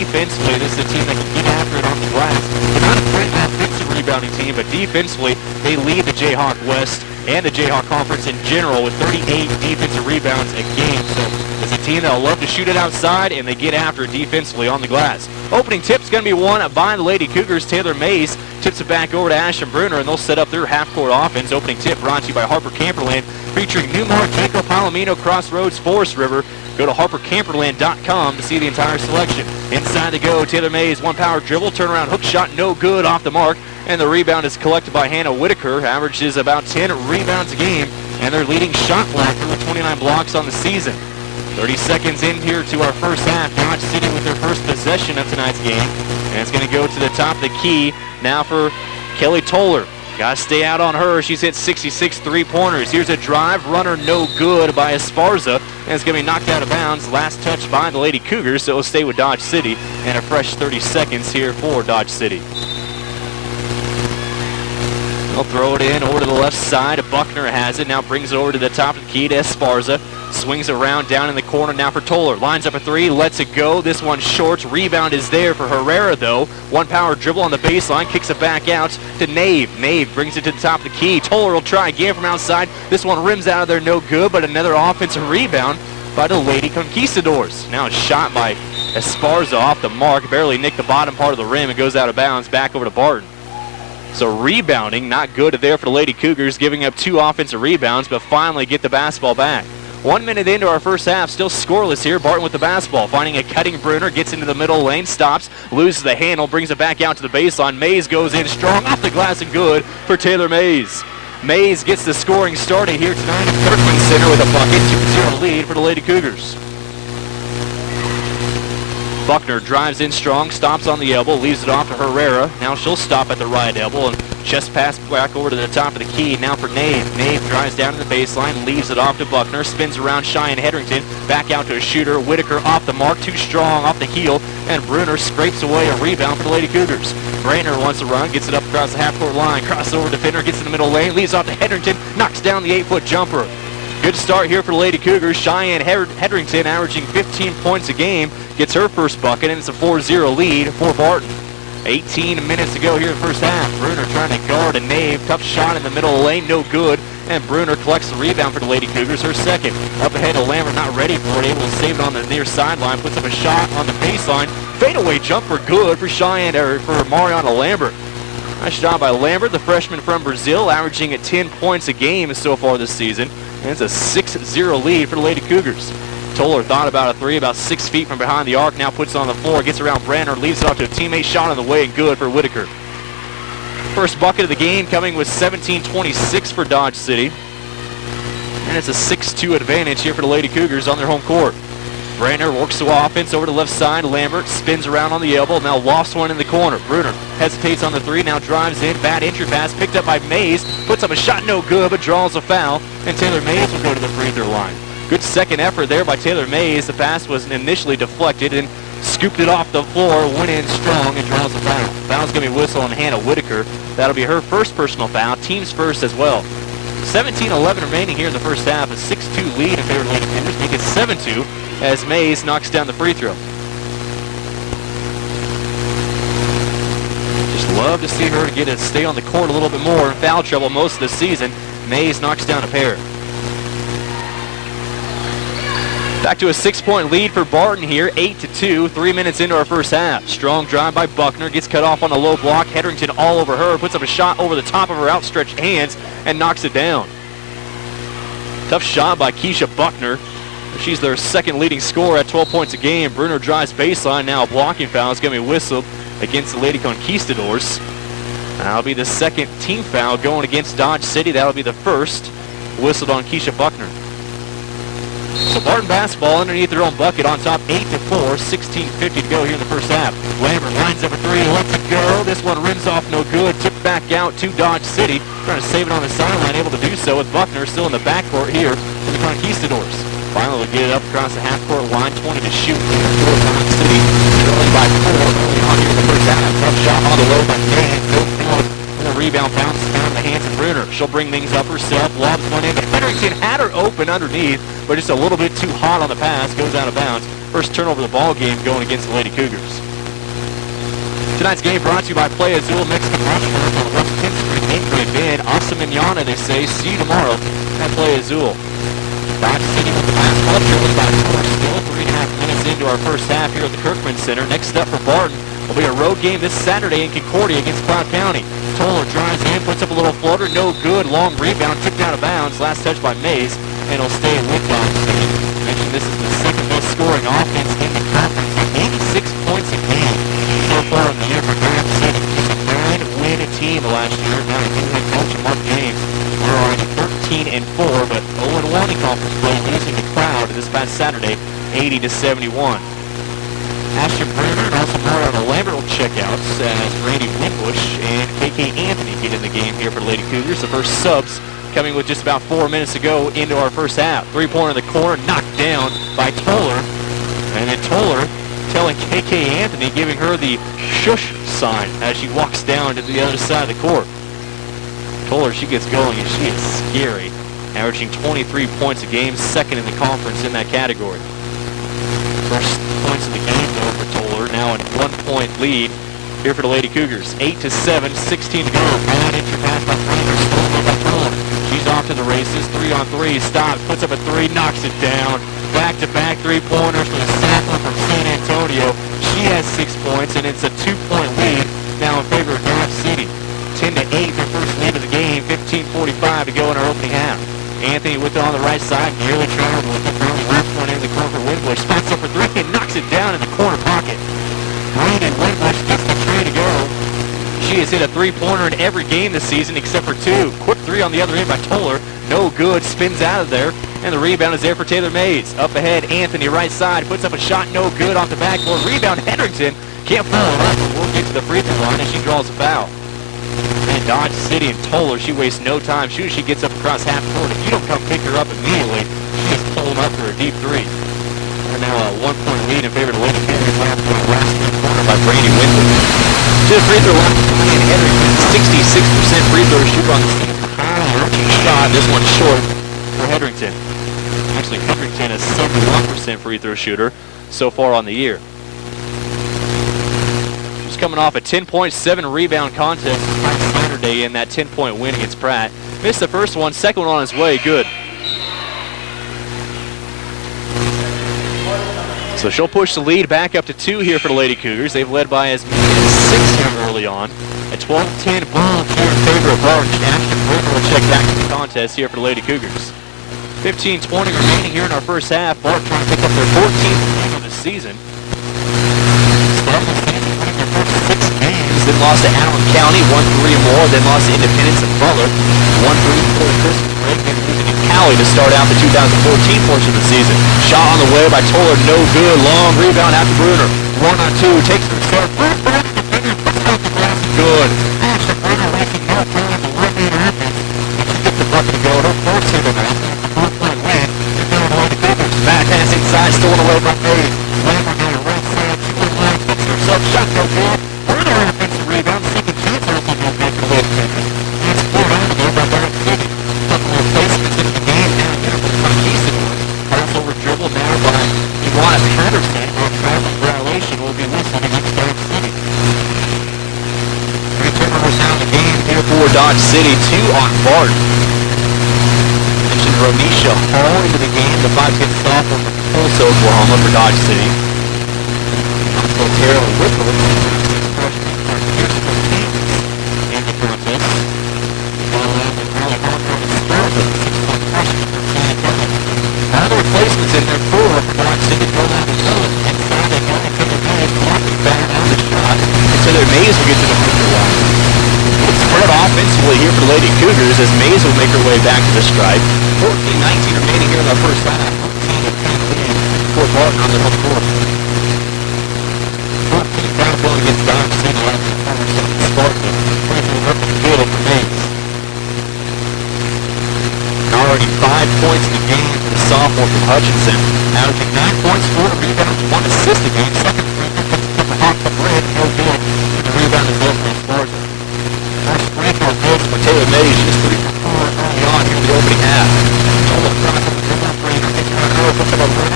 defensively, this is a team that can get after it on the glass. They're not a great offensive rebounding team, but defensively, they lead the Jayhawk West and the Jayhawk Conference in general with 38 defensive rebounds a game. So it's a team that will love to shoot it outside, and they get after it defensively on the glass. Opening tip's going to be won by the Lady Cougars. Taylor Mays tips it back over to Ashton Bruner, and they'll set up their half-court offense. Opening tip brought to you by Harper Camperland, featuring Newmark, Jaco, Palomino, Crossroads, Forest River. Go to harpercamperland.com to see the entire selection. Inside they go, Taylor Mays, one power dribble, turnaround hook shot, no good, off the mark. And the rebound is collected by Hannah Whitaker, averages about 10 rebounds a game, and their leading shot blocker with 29 blocks on the season. 30 seconds in here to our first half. Dodge City with their first possession of tonight's game. And it's going to go to the top of the key now for Kelly Toller. Got to stay out on her. She's hit 66 three-pointers. Here's a drive. Runner no good by Esparza. And it's going to be knocked out of bounds. Last touch by the Lady Cougars, so it'll stay with Dodge City. And a fresh 30 seconds here for Dodge City. They'll throw it in over to the left side. Buckner has it. Now brings it over to the top of the key to Esparza. Swings around down in the corner now for Toller. Lines up a three, lets it go. This one short. Rebound is there for Herrera, though. One power dribble on the baseline, kicks it back out to Nave. Nave brings it to the top of the key. Toller will try again from outside. This one rims out of there, no good, but another offensive rebound by the Lady Conquistadors. Now a shot by Esparza off the mark. Barely nicked the bottom part of the rim and goes out of bounds back over to Barton. So rebounding, not good there for the Lady Cougars, giving up 2 offensive rebounds, but finally get the basketball back. 1 minute into our first half, still scoreless here. Barton with the basketball, finding a cutting Bruner, gets into the middle lane, stops, loses the handle, brings it back out to the baseline. Mays goes in strong, off the glass and good for Taylor Mays. Mays gets the scoring started here tonight at Kirkland Center with a bucket, 2-0 lead for the Lady Cougars. Buckner drives in strong, stops on the elbow, leaves it off to Herrera. Now she'll stop at the right elbow and chest pass back over to the top of the key. Now for Nave. Nave drives down to the baseline, leaves it off to Buckner, spins around Cheyenne Hedrington, back out to a shooter. Whitaker off the mark, too strong off the heel, and Bruner scrapes away a rebound for the Lady Cougars. Brantner wants to run, gets it up across the half-court line, crossover defender, gets in the middle lane, leaves off to Hedrington, knocks down the 8-foot jumper. Good start here for the Lady Cougars. Cheyenne Hedrington averaging 15 points a game, gets her first bucket, and it's a 4-0 lead for Barton. 18 minutes to go here in the first half. Bruner trying to guard a Nave. Tough shot in the middle lane, no good. And Bruner collects the rebound for the Lady Cougars, her second. Up ahead to Lambert, not ready for it, able to save it on the near sideline, puts up a shot on the baseline. Fadeaway jumper good for Cheyenne, or for Mariana Lambert. Nice job by Lambert, the freshman from Brazil, averaging at 10 points a game so far this season. And it's a 6-0 lead for the Lady Cougars. Toller thought about a three, about 6 feet from behind the arc, now puts it on the floor, gets around Brantner, leaves it off to a teammate, shot on the way, and good for Whitaker. First bucket of the game coming with 17:26 for Dodge City. And it's a 6-2 advantage here for the Lady Cougars on their home court. Brantner works the offense over to the left side. Lambert spins around on the elbow, now lofts one in the corner. Bruner hesitates on the three, now drives in. Bad entry pass picked up by Mays. Puts up a shot, no good, but draws a foul. And Taylor Mays will go to the free throw line. Good second effort there by Taylor Mays. The pass was initially deflected and scooped it off the floor, went in strong, and draws a foul. Foul's going to be whistled on Hannah Whitaker. That'll be her first personal foul, team's first as well. 17-11 remaining here in the first half. A 6-2 lead in favor of the Lady Cougars. Make it 7-2 as Mays knocks down the free throw. Just love to see her get to stay on the court a little bit more in foul trouble most of the season. Mays knocks down a pair. Back to a 6-point lead for Barton here, 8-2, 3 minutes into our first half. Strong drive by Buckner, gets cut off on a low block. Hedrington all over her, puts up a shot over the top of her outstretched hands and knocks it down. Tough shot by Keisha Buckner. She's their second leading scorer at 12 points a game. Bruner drives baseline, now a blocking foul is going to be whistled against the Lady Conquistadors. That'll be the second team foul going against Dodge City. That'll be the first whistled on Keisha Buckner. So Barton basketball underneath their own bucket on top, 8-4, 16:50 to go here in the first half. Lambert lines up a three, lets it go. This one rims off, no good. Tipped back out to Dodge City, trying to save it on the sideline, able to do so with Buckner still in the backcourt here for the Conquistadors. Finally, we'll get it up across the half-court line, 20 to shoot for Dodge City. Early by 4, early on here in the first half. Tough shot on the low by Dan. No good. And the rebound bounces down in the hands of Bruner. She'll bring things up herself, lobs one in, but Hedrington had her open underneath, but just a little bit too hot on the pass, goes out of bounds. First turnover of the ball game going against the Lady Cougars. Tonight's game brought to you by Play Azul Mexican Restaurant on West 10th Street in Great Bend. Hasta mañana, they say. See you tomorrow at Play Azul. Dodge City with the basketball, driven by Bruner. Still 3.5 minutes into our first half here at the Kirkman Center. Next up for Barton will be a road game this Saturday in Concordia against Cloud County. Toller drives in, puts up a little floater, no good. Long rebound, tipped out of bounds. Last touch by Mays, and it'll stay with Dodge City. Mentioned this is the second best scoring offense in the conference at 86 points a game so far in the year for Dodge City. Just a 9-win team last year. Now he's head coach of Mark James. We're already 13-4, but 0-1 in conference play, losing to Cloud this past Saturday, 80-71. Ashton Bruner and also Mariana Lambert will check out as Brandy, Winbush, and KK Anthony get in the game here for the Lady Cougars. The first subs coming with just about 4 minutes to go into our first half. Three-pointer in the corner, knocked down by Toller. And then Toller telling KK Anthony, giving her the shush sign as she walks down to the other side of the court. Toller, she gets going and she is scary, averaging 23 points a game, second in the conference in that category. First points of the game though for Toller, now in 1-point lead here for the Lady Cougars. 8-7, 16 to go. Bad entry pass by Brantner, stolen by Toller. She's off to the races, 3-on-3, stops, puts up a three, knocks it down. Back-to-back three-pointers for the Sapper from San Antonio. She has 6 points, and it's a 2-point lead now in favor of Dodge City. 10-8, their first lead of the game, 15:45 to go in our opening half. Anthony with it on the right side, nearly traveled with it, early left one in the corner for Winbush. Spots up for three and knocks it down in the corner pocket. Brandon Winbush gets the three to go. She has hit a three-pointer in every game this season except for two. Quick three on the other end by Toller. No good, spins out of there. And the rebound is there for Taylor Mays. Up ahead, Anthony, right side, puts up a shot, no good off the backboard. Rebound, Hedrington. Can't follow it up, but we'll get to the free throw line as she draws a foul. And Dodge City and Toller, she wastes no time. As soon as she gets up across half court, if you don't come pick her up immediately, she is pulling up for a deep three. We're now a 1-point lead in favor of the Lady Cougars. Last corner by Brandy Winbush. To the free throw line, and Hedrington, 66% free throw shooter on the season. Shot, this one short for Hedrington. Actually, Hedrington is 71% free throw shooter so far on the year. She's coming off a 10.7 rebound contest last Saturday in that 10-point win against Pratt. Missed the first one, second one on his way, good. So she'll push the lead back up to 2 here for the Lady Cougars. They've led by as many as 6 here early on. A 12-10 ball here in favor of Barton. Ashton Bruner will check back to the contest here for the Lady Cougars. 15-20 remaining here in our first half. Barton trying to pick up their 14th game of the season. Starting the season winning their first 6 games. Then lost to Allen County, 1-3 more. Then lost to Independence and Butler, 1-3 before the Christmas break. Then losing to Kailai to start out the 2014 portion of the season. Shot on the way by Toller, no good. Long rebound after Bruner. 1-on-2, takes the start. Good. Ashton Bruner making no time to win the offense. She gets the bucket to go. Her first hit of that. 4-point win. Back pass inside, stolen away by Mays. Lambert on the right side. She went line, fixed herself. Shot no good. Bruner offensive rebound. Second chance also no good for the Lady Cougars. It's 4-on by Dodge City. Couple of placements into the game now. Beautiful by Jason. Pass over dribble now by Iwana Patterson. A travel violation will be whistled against Dodge City. Turnovers down the game here for Dodge City, 2 on Barton. Mentioned Ronisha Hall into the game, the 5'10" sophomore from Tulsa, Oklahoma for Dodge City. Also Tara Whipple, freshman for Houston Kansas in the contest. Other replacements in there for Dodge City, Brantner and Friday going to the game, blocking back on the shot. And so their Mays will get to the free throw line. It's spread offensively here for the Lady Cougars as Mays will make her way back to the stripe. 14-19 remaining here in our first half. 14-10 for Barton on the home court. 14 down going against Dodge City after the former second Spartan. Free throw up the field for Mays. Already 5 points in the game for the sophomore from Hutchinson. Averaging 9 points, 4 rebounds, 1 assist a game. Second free throw comes from the hot the red, no good. The rebound is there for Spartan. First free throw good for Taylor Mays. She's 3 for 4 early on here in the opening half. Toller across on the dribble free. Takes her out, puts up a run.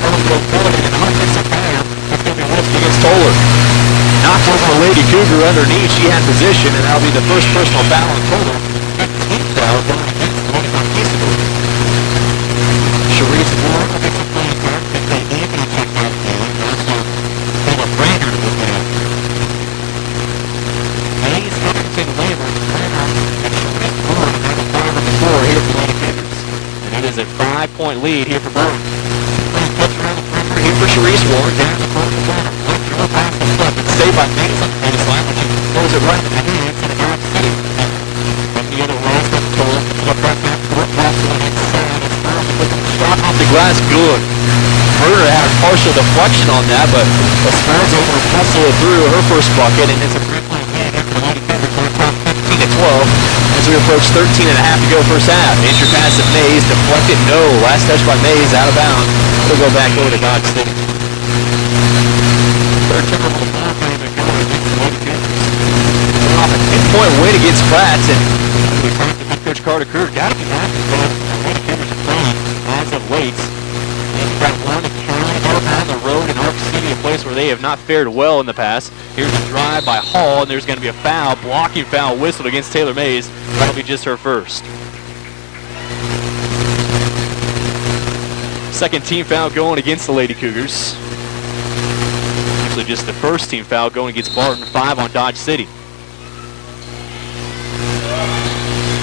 Toller goes forward and Hutchinson fire. It's going to be whisked against Toller. knocked over a Lady Cougar underneath. She had position, and that'll be the first personal foul in total. 15th foul going against the Winbush Sophomores. Sharice Moore, offensive playing card, picked by Anthony checked out there. Also, Philip Brantner to look at. Hayes, Hedrington, Lambert, Bruner, and Sharice Moore to have a 5 on the floor here for the Lady Cougars. And it is a 5-point lead here for Barton. Playing catch around the perimeter here for Sharice Moore. Down the court to Bruner. Left draw pass to Flip. It's saved by Mays on the baseline, which throws it right to the hands of the Dodge City. From the other way, from the total, the front back court pass going inside. It's Bruner to put the shot off the glass. Good. Bruner had a partial deflection on that, but the Spurs able to hustle it through her first bucket, and it's a 3-point lead here for the Lady Cougars. We're top 15-12 as we approach 13 and a half to go first half. Entry pass to Mays, deflected, no. Last touch by Mays, out of bounds. It'll go back over to Dodge City. Third turnover of the ball game and going against the Lady Cougars. Off a 10-point win against Pratt, and we talked to Coach Carter Kerr. Got to be happy because the Lady Cougars are playing as of late. They've got one in Cheyenne on the road in Arc City, a place where they have not fared well in the past. Here's a drive by Hall, and there's going to be a foul, blocking foul whistled against Taylor Mays. That'll be just her first. Second team foul going against the Lady Cougars. Actually, just the first team foul going against Barton. 5 on Dodge City.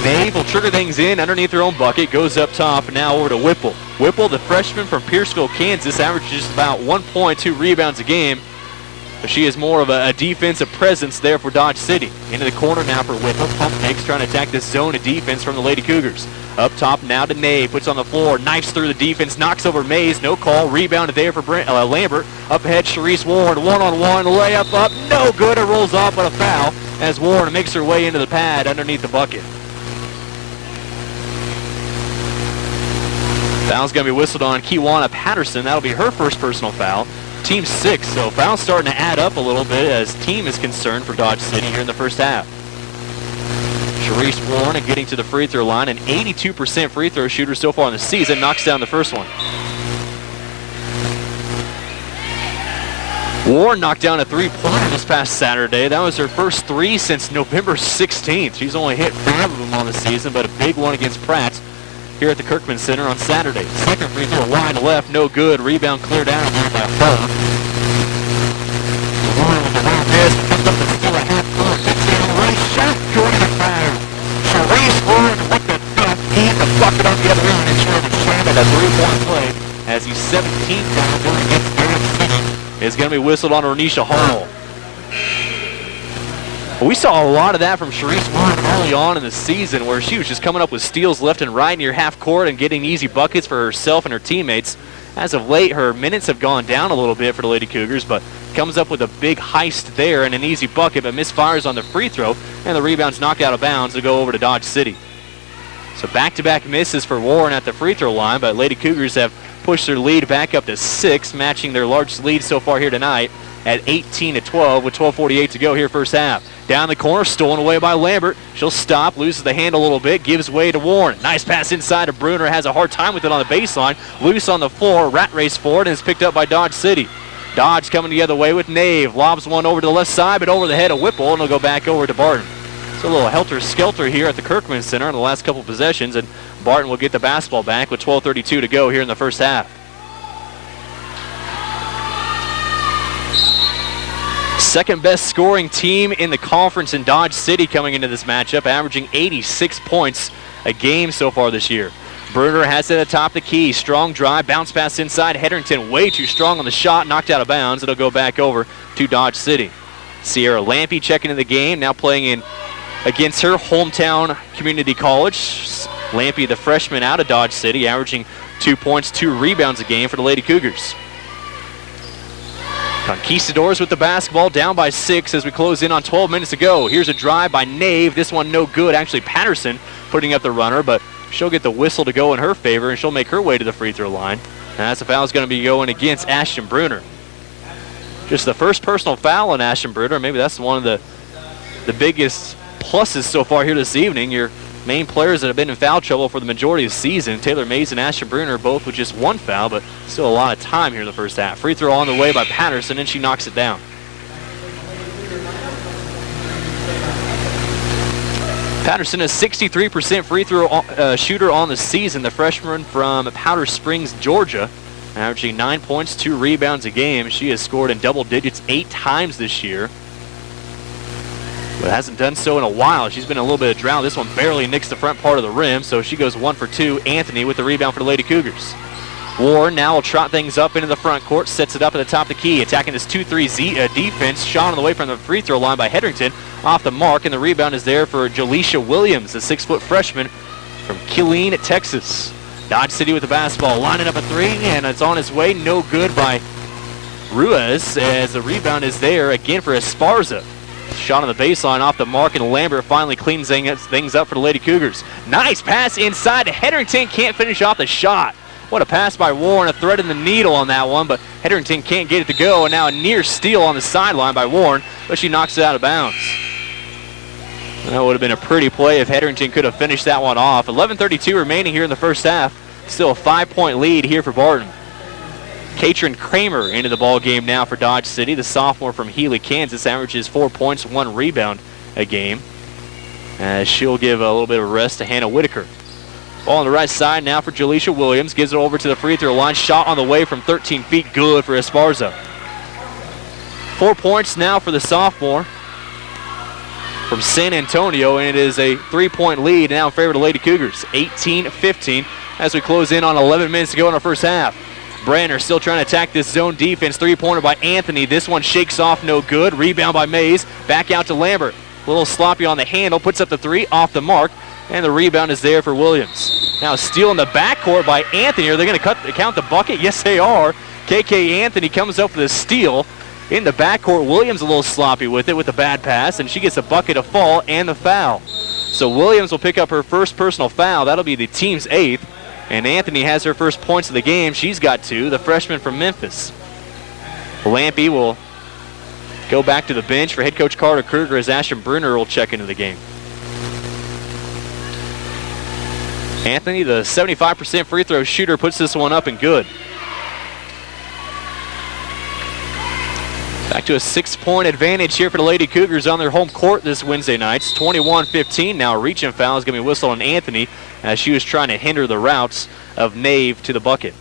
Nave will trigger things in underneath her own bucket. Goes up top, now over to Whipple. Whipple, the freshman from Pierceville, Kansas, averages just about 1.2 rebounds a game. But she is more of a defensive presence there for Dodge City. Into the corner now for Whipple. Pump fakes trying to attack this zone of defense from the Lady Cougars. Up top now to Nave. Puts on the floor. Knifes through the defense. Knocks over Mays. No call. Rebound there for Lambert. Up ahead, Sharice Warren. One-on-one. Layup up. No good. It rolls off but a foul as Warren makes her way into the pad underneath the bucket. Foul's going to be whistled on Kiwana Patterson. That'll be her first personal foul. Team 6, so foul's starting to add up a little bit as team is concerned for Dodge City here in the first half. Sharice Warren getting to the free throw line, an 82% free throw shooter so far in the season, knocks down the first one. Warren knocked down a three-pointer this past Saturday. That was her first 3 since November 16th. She's only hit 5 of them on the season, but a big one against Pratt here at the Kirkman Center on Saturday. Second free throw wide left, no good. Rebound cleared out there by Barton. Warren with the round miss, comes up and still a half court. Gets in a right shot, going to fire. Sharice Warren with the dunk and the bucket on the other end, and Sherman Shannon a 3-point play as he's 17th down going against Dodge City. It's going to be whistled on Renisha Hall. We saw a lot of that from Sharice Warren early on in the season where she was just coming up with steals left and right near half court and getting easy buckets for herself and her teammates. As of late, her minutes have gone down a little bit for the Lady Cougars, but comes up with a big heist there and an easy bucket, but misfires on the free throw, and the rebound's knocked out of bounds to go over to Dodge City. So back-to-back misses for Warren at the free throw line, but Lady Cougars have pushed their lead back up to 6, matching their largest lead so far here tonight at 18-12 with 12:48 to go here first half. Down the corner, stolen away by Lambert. She'll stop, loses the hand a little bit, gives way to Warren. Nice pass inside to Bruner, has a hard time with it on the baseline. Loose on the floor, rat race forward, and is picked up by Dodge City. Dodge coming the other way with Nave. Lobs one over to the left side, but over the head of Whipple, and it'll go back over to Barton. So a little helter-skelter here at the Kirkman Center in the last couple possessions, and Barton will get the basketball back with 12:32 to go here in the first half. Second best scoring team in the conference in Dodge City coming into this matchup, averaging 86 points a game so far this year. Bruner has it at the top of the key. Strong drive, bounce pass inside. Hedrington way too strong on the shot, knocked out of bounds. It'll go back over to Dodge City. Sierra Lampe checking in the game, now playing in against her hometown community college. Lampe, the freshman out of Dodge City, averaging 2 points, 2 rebounds a game for the Lady Cougars. Conquistadors with the basketball, down by 6 as we close in on 12 minutes to go. Here's a drive by Nave. This one no good. Actually, Patterson putting up the runner, but she'll get the whistle to go in her favor, and she'll make her way to the free throw line. And that's the foul is going to be going against Ashton Bruner. Just the first personal foul on Ashton Bruner. Maybe that's one of the biggest pluses so far here this evening. Your main players that have been in foul trouble for the majority of the season, Taylor Mays and Ashton Bruner, both with just 1 foul, but still a lot of time here in the first half. Free throw on the way by Patterson, and she knocks it down. Patterson, a 63% free throw shooter on the season. The freshman from Powder Springs, Georgia, averaging 9 points, 2 rebounds a game. She has scored in double digits 8 times this year, but hasn't done so in a while. She's been in a little bit of drought. This one barely nicks the front part of the rim, so she goes 1 for 2. Anthony with the rebound for the Lady Cougars. Warren now will trot things up into the front court, sets it up at the top of the key, attacking this 2-3 defense. Shot on the way from the free throw line by Hedrington, off the mark, and the rebound is there for Jaleisha Williams, a 6-foot freshman from Killeen, Texas. Dodge City with the basketball, lining up a 3, and it's on its way. No good by Ruiz, as the rebound is there again for Esparza. Shot on the baseline, off the mark, and Lambert finally cleans things up for the Lady Cougars. Nice pass inside to Hedrington, can't finish off the shot. What a pass by Warren, a thread in the needle on that one, but Hedrington can't get it to go, and now a near steal on the sideline by Warren, but she knocks it out of bounds. That would have been a pretty play if Hedrington could have finished that one off. 11:32 remaining here in the first half. Still a 5-point lead here for Barton. Katrin Kramer into the ball game now for Dodge City. The sophomore from Healy, Kansas, averages 4 points, 1 rebound a game. As she'll give a little bit of rest to Hannah Whitaker. Ball on the right side now for Jaleisha Williams. Gives it over to the free throw line. Shot on the way from 13 feet. Good for Esparza. 4 points now for the sophomore from San Antonio, and it is a 3-point lead now in favor of the Lady Cougars. 18-15 as we close in on 11 minutes to go in our first half. Brantner still trying to attack this zone defense. 3-pointer by Anthony. This one shakes off, no good. Rebound by Mays. Back out to Lambert. A little sloppy on the handle. Puts up the 3, off the mark. And the rebound is there for Williams. Now a steal in the backcourt by Anthony. Are they going to count the bucket? Yes, they are. KK Anthony comes up with a steal in the backcourt. Williams a little sloppy with it with a bad pass, and she gets a bucket, a fall, and a foul. So Williams will pick up her first personal foul. That'll be the team's 8th. And Anthony has her first points of the game. She's got 2, the freshman from Memphis. Lampy will go back to the bench for head coach Carter Kruger as Ashton Bruner will check into the game. Anthony, the 75% free throw shooter, puts this one up and good. Back to a 6-point advantage here for the Lady Cougars on their home court this Wednesday night. It's 21-15 now. A reaching foul is going to be whistled on Anthony as she was trying to hinder the routes of Nave to the bucket.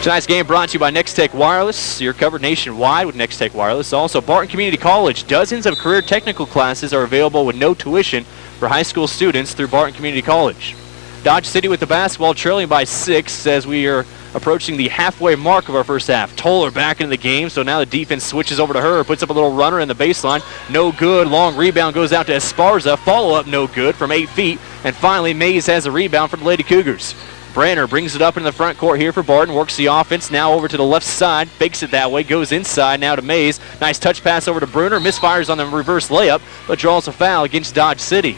Tonight's game brought to you by Next Tech Wireless. You're covered nationwide with Next Tech Wireless. Also, Barton Community College. Dozens of career technical classes are available with no tuition for high school students through Barton Community College. Dodge City with the basketball, trailing by 6 as we are approaching the halfway mark of our first half. Toller back into the game, so now the defense switches over to her, puts up a little runner in the baseline. No good. Long rebound goes out to Esparza. Follow-up no good from 8 feet. And finally, Mays has a rebound for the Lady Cougars. Brantner brings it up in the front court here for Barton. Works the offense now over to the left side. Fakes it that way. Goes inside now to Mays. Nice touch pass over to Bruner. Misfires on the reverse layup, but draws a foul against Dodge City.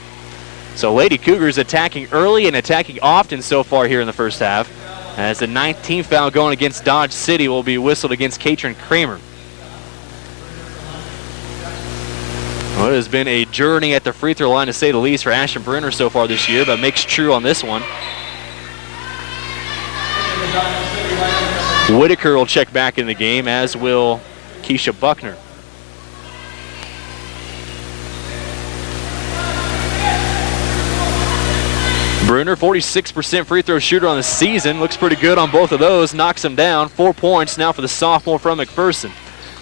So Lady Cougars attacking early and attacking often so far here in the first half, as the 19th foul going against Dodge City will be whistled against Katrin Kramer. Well, it has been a journey at the free throw line, to say the least, for Ashton Bruner so far this year, but makes true on this one. Whitaker will check back in the game, as will Keisha Buckner. Bruner, 46% free throw shooter on the season. Looks pretty good on both of those. Knocks him down. 4 points now for the sophomore from McPherson.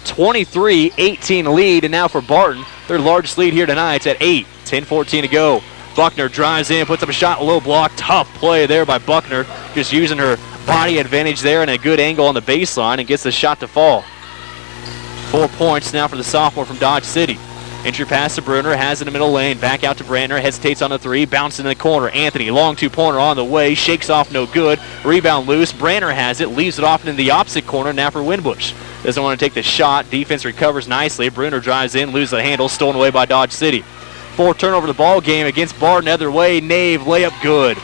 23-18 lead, and now for Barton, their largest lead here tonight at 8. 10-14 to go. Buckner drives in, puts up a shot, low block. Tough play there by Buckner, just using her body advantage there and a good angle on the baseline, and gets the shot to fall. 4 points now for the sophomore from Dodge City. Entry pass to Bruner, has it in the middle lane, back out to Brantner, hesitates on the 3, bouncing in the corner. Anthony, long 2-pointer on the way, shakes off, no good. Rebound loose, Brantner has it, leaves it off into the opposite corner now for Winbush. Doesn't want to take the shot, defense recovers nicely. Bruner drives in, loses the handle, stolen away by Dodge City. 4 turnover the ball game against Barton, other way, Nave, layup good.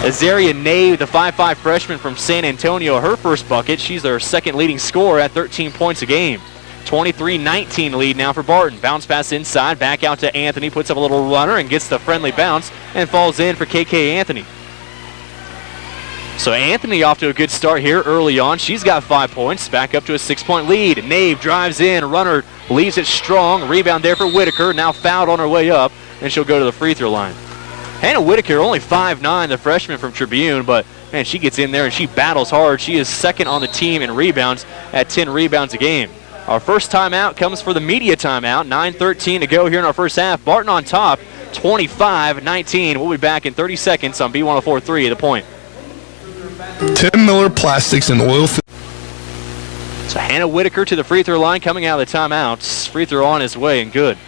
Azaria Nave, the 5'5 freshman from San Antonio, her first bucket. She's their second leading scorer at 13 points a game. 23-19 lead now for Barton. Bounce pass inside, back out to Anthony, puts up a little runner and gets the friendly bounce and falls in for KK Anthony. So Anthony off to a good start here early on. She's got 5 points, back up to a 6-point lead. Nave drives in, runner leaves it strong. Rebound there for Whitaker, now fouled on her way up, and she'll go to the free throw line. Hannah Whitaker, only 5'9", the freshman from Tribune, but man, she gets in there and she battles hard. She is second on the team in rebounds at 10 rebounds a game. Our first timeout comes for the media timeout. 9:13 to go here in our first half. Barton on top, 25-19. We'll be back in 30 seconds on B104.3 The Point. Tim Miller Plastics and Oil. So Hannah Whitaker to the free throw line coming out of the timeouts. Free throw on his way and good.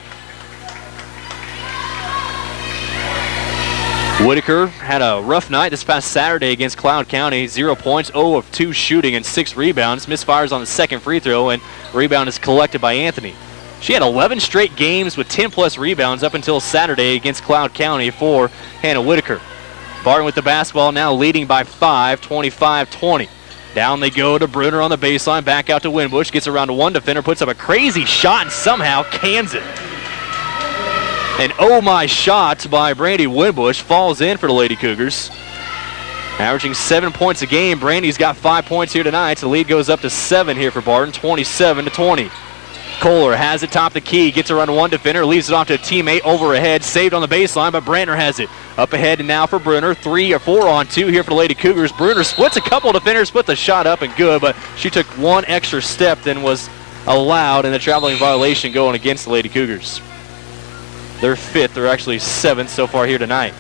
Whitaker had a rough night this past Saturday against Cloud County. 0 points, 0 of 2 shooting, and 6 rebounds. Misfires on the second free throw, and rebound is collected by Anthony. She had 11 straight games with 10-plus rebounds up until Saturday against Cloud County for Hannah Whitaker. Barton with the basketball now leading by 5, 25-20. Down they go to Bruner on the baseline, back out to Winbush, gets around to one defender, puts up a crazy shot and somehow cans it. An oh my shot by Brandy Winbush falls in for the Lady Cougars. Averaging 7 points a game. Brandy's got 5 points here tonight. So the lead goes up to 7 here for Barton, 27-20. Kohler has it top the key, gets around to one defender, leaves it off to a teammate over ahead, saved on the baseline, but Brantner has it. Up ahead and now for Bruner, 3 or 4 on 2 here for the Lady Cougars. Bruner splits a couple defenders, put the shot up and good, but she took one extra step than was allowed in the traveling violation going against the Lady Cougars. They're 5th, they're actually 7th so far here tonight.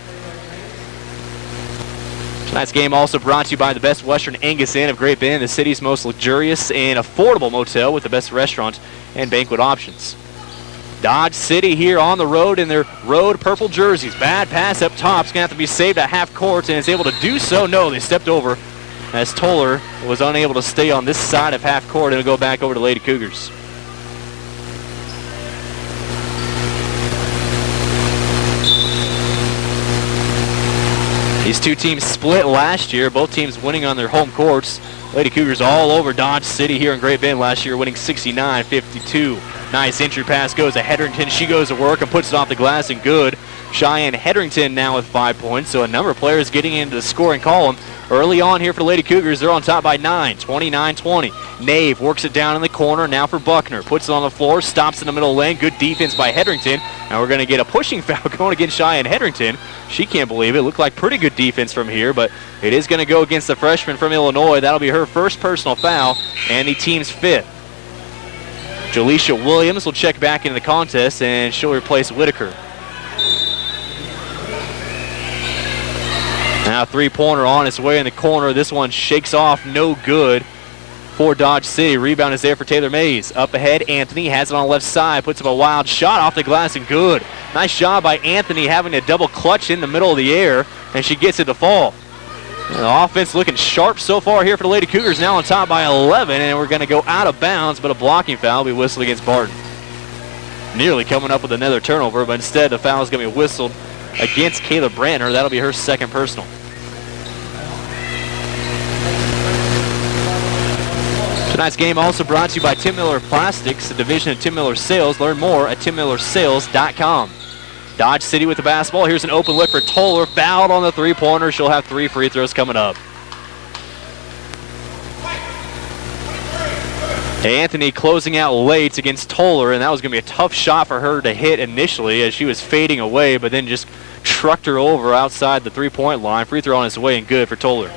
Tonight's game also brought to you by the Best Western Angus Inn of Great Bend, the city's most luxurious and affordable motel with the best restaurants and banquet options. Dodge City here on the road in their road purple jerseys. Bad pass up top. It's going to have to be saved at half court, and is able to do so. No, they stepped over as Toller was unable to stay on this side of half court, and it'll go back over to Lady Cougars. These two teams split last year, both teams winning on their home courts. Lady Cougars all over Dodge City here in Great Bend last year, winning 69-52. Nice entry pass goes to Hedrington. She goes to work and puts it off the glass and good. Cheyenne Hedrington now with 5 points, so a number of players getting into the scoring column. Early on here for the Lady Cougars, they're on top by 9, 29-20. Nave works it down in the corner, now for Buckner. Puts it on the floor, stops in the middle lane. Good defense by Hedrington. Now we're going to get a pushing foul going against Cheyenne Hedrington. She can't believe it. Looked like pretty good defense from here, but it is going to go against the freshman from Illinois. That'll be her first personal foul, and the team's 5th. Jaleisha Williams will check back into the contest, and she'll replace Whitaker. Now three-pointer on its way in the corner. This one shakes off, no good for Dodge City. Rebound is there for Taylor Mays. Up ahead, Anthony has it on the left side. Puts up a wild shot off the glass and good. Nice job by Anthony having a double clutch in the middle of the air, and she gets it to fall. And the offense looking sharp so far here for the Lady Cougars, now on top by 11, and we're going to go out of bounds, but a blocking foul will be whistled against Barton. Nearly coming up with another turnover, but instead the foul is going to be whistled against Kayla Brantner. That'll be her second personal. Tonight's game also brought to you by Tim Miller Plastics, a division of Tim Miller Sales. Learn more at timmillersales.com. Dodge City with the basketball. Here's an open look for Toller. Fouled on the three-pointer. She'll have 3 free throws coming up. Anthony closing out late against Toller, and that was going to be a tough shot for her to hit initially as she was fading away, but then just trucked her over outside the three-point line. Free throw on its way and good for Toller.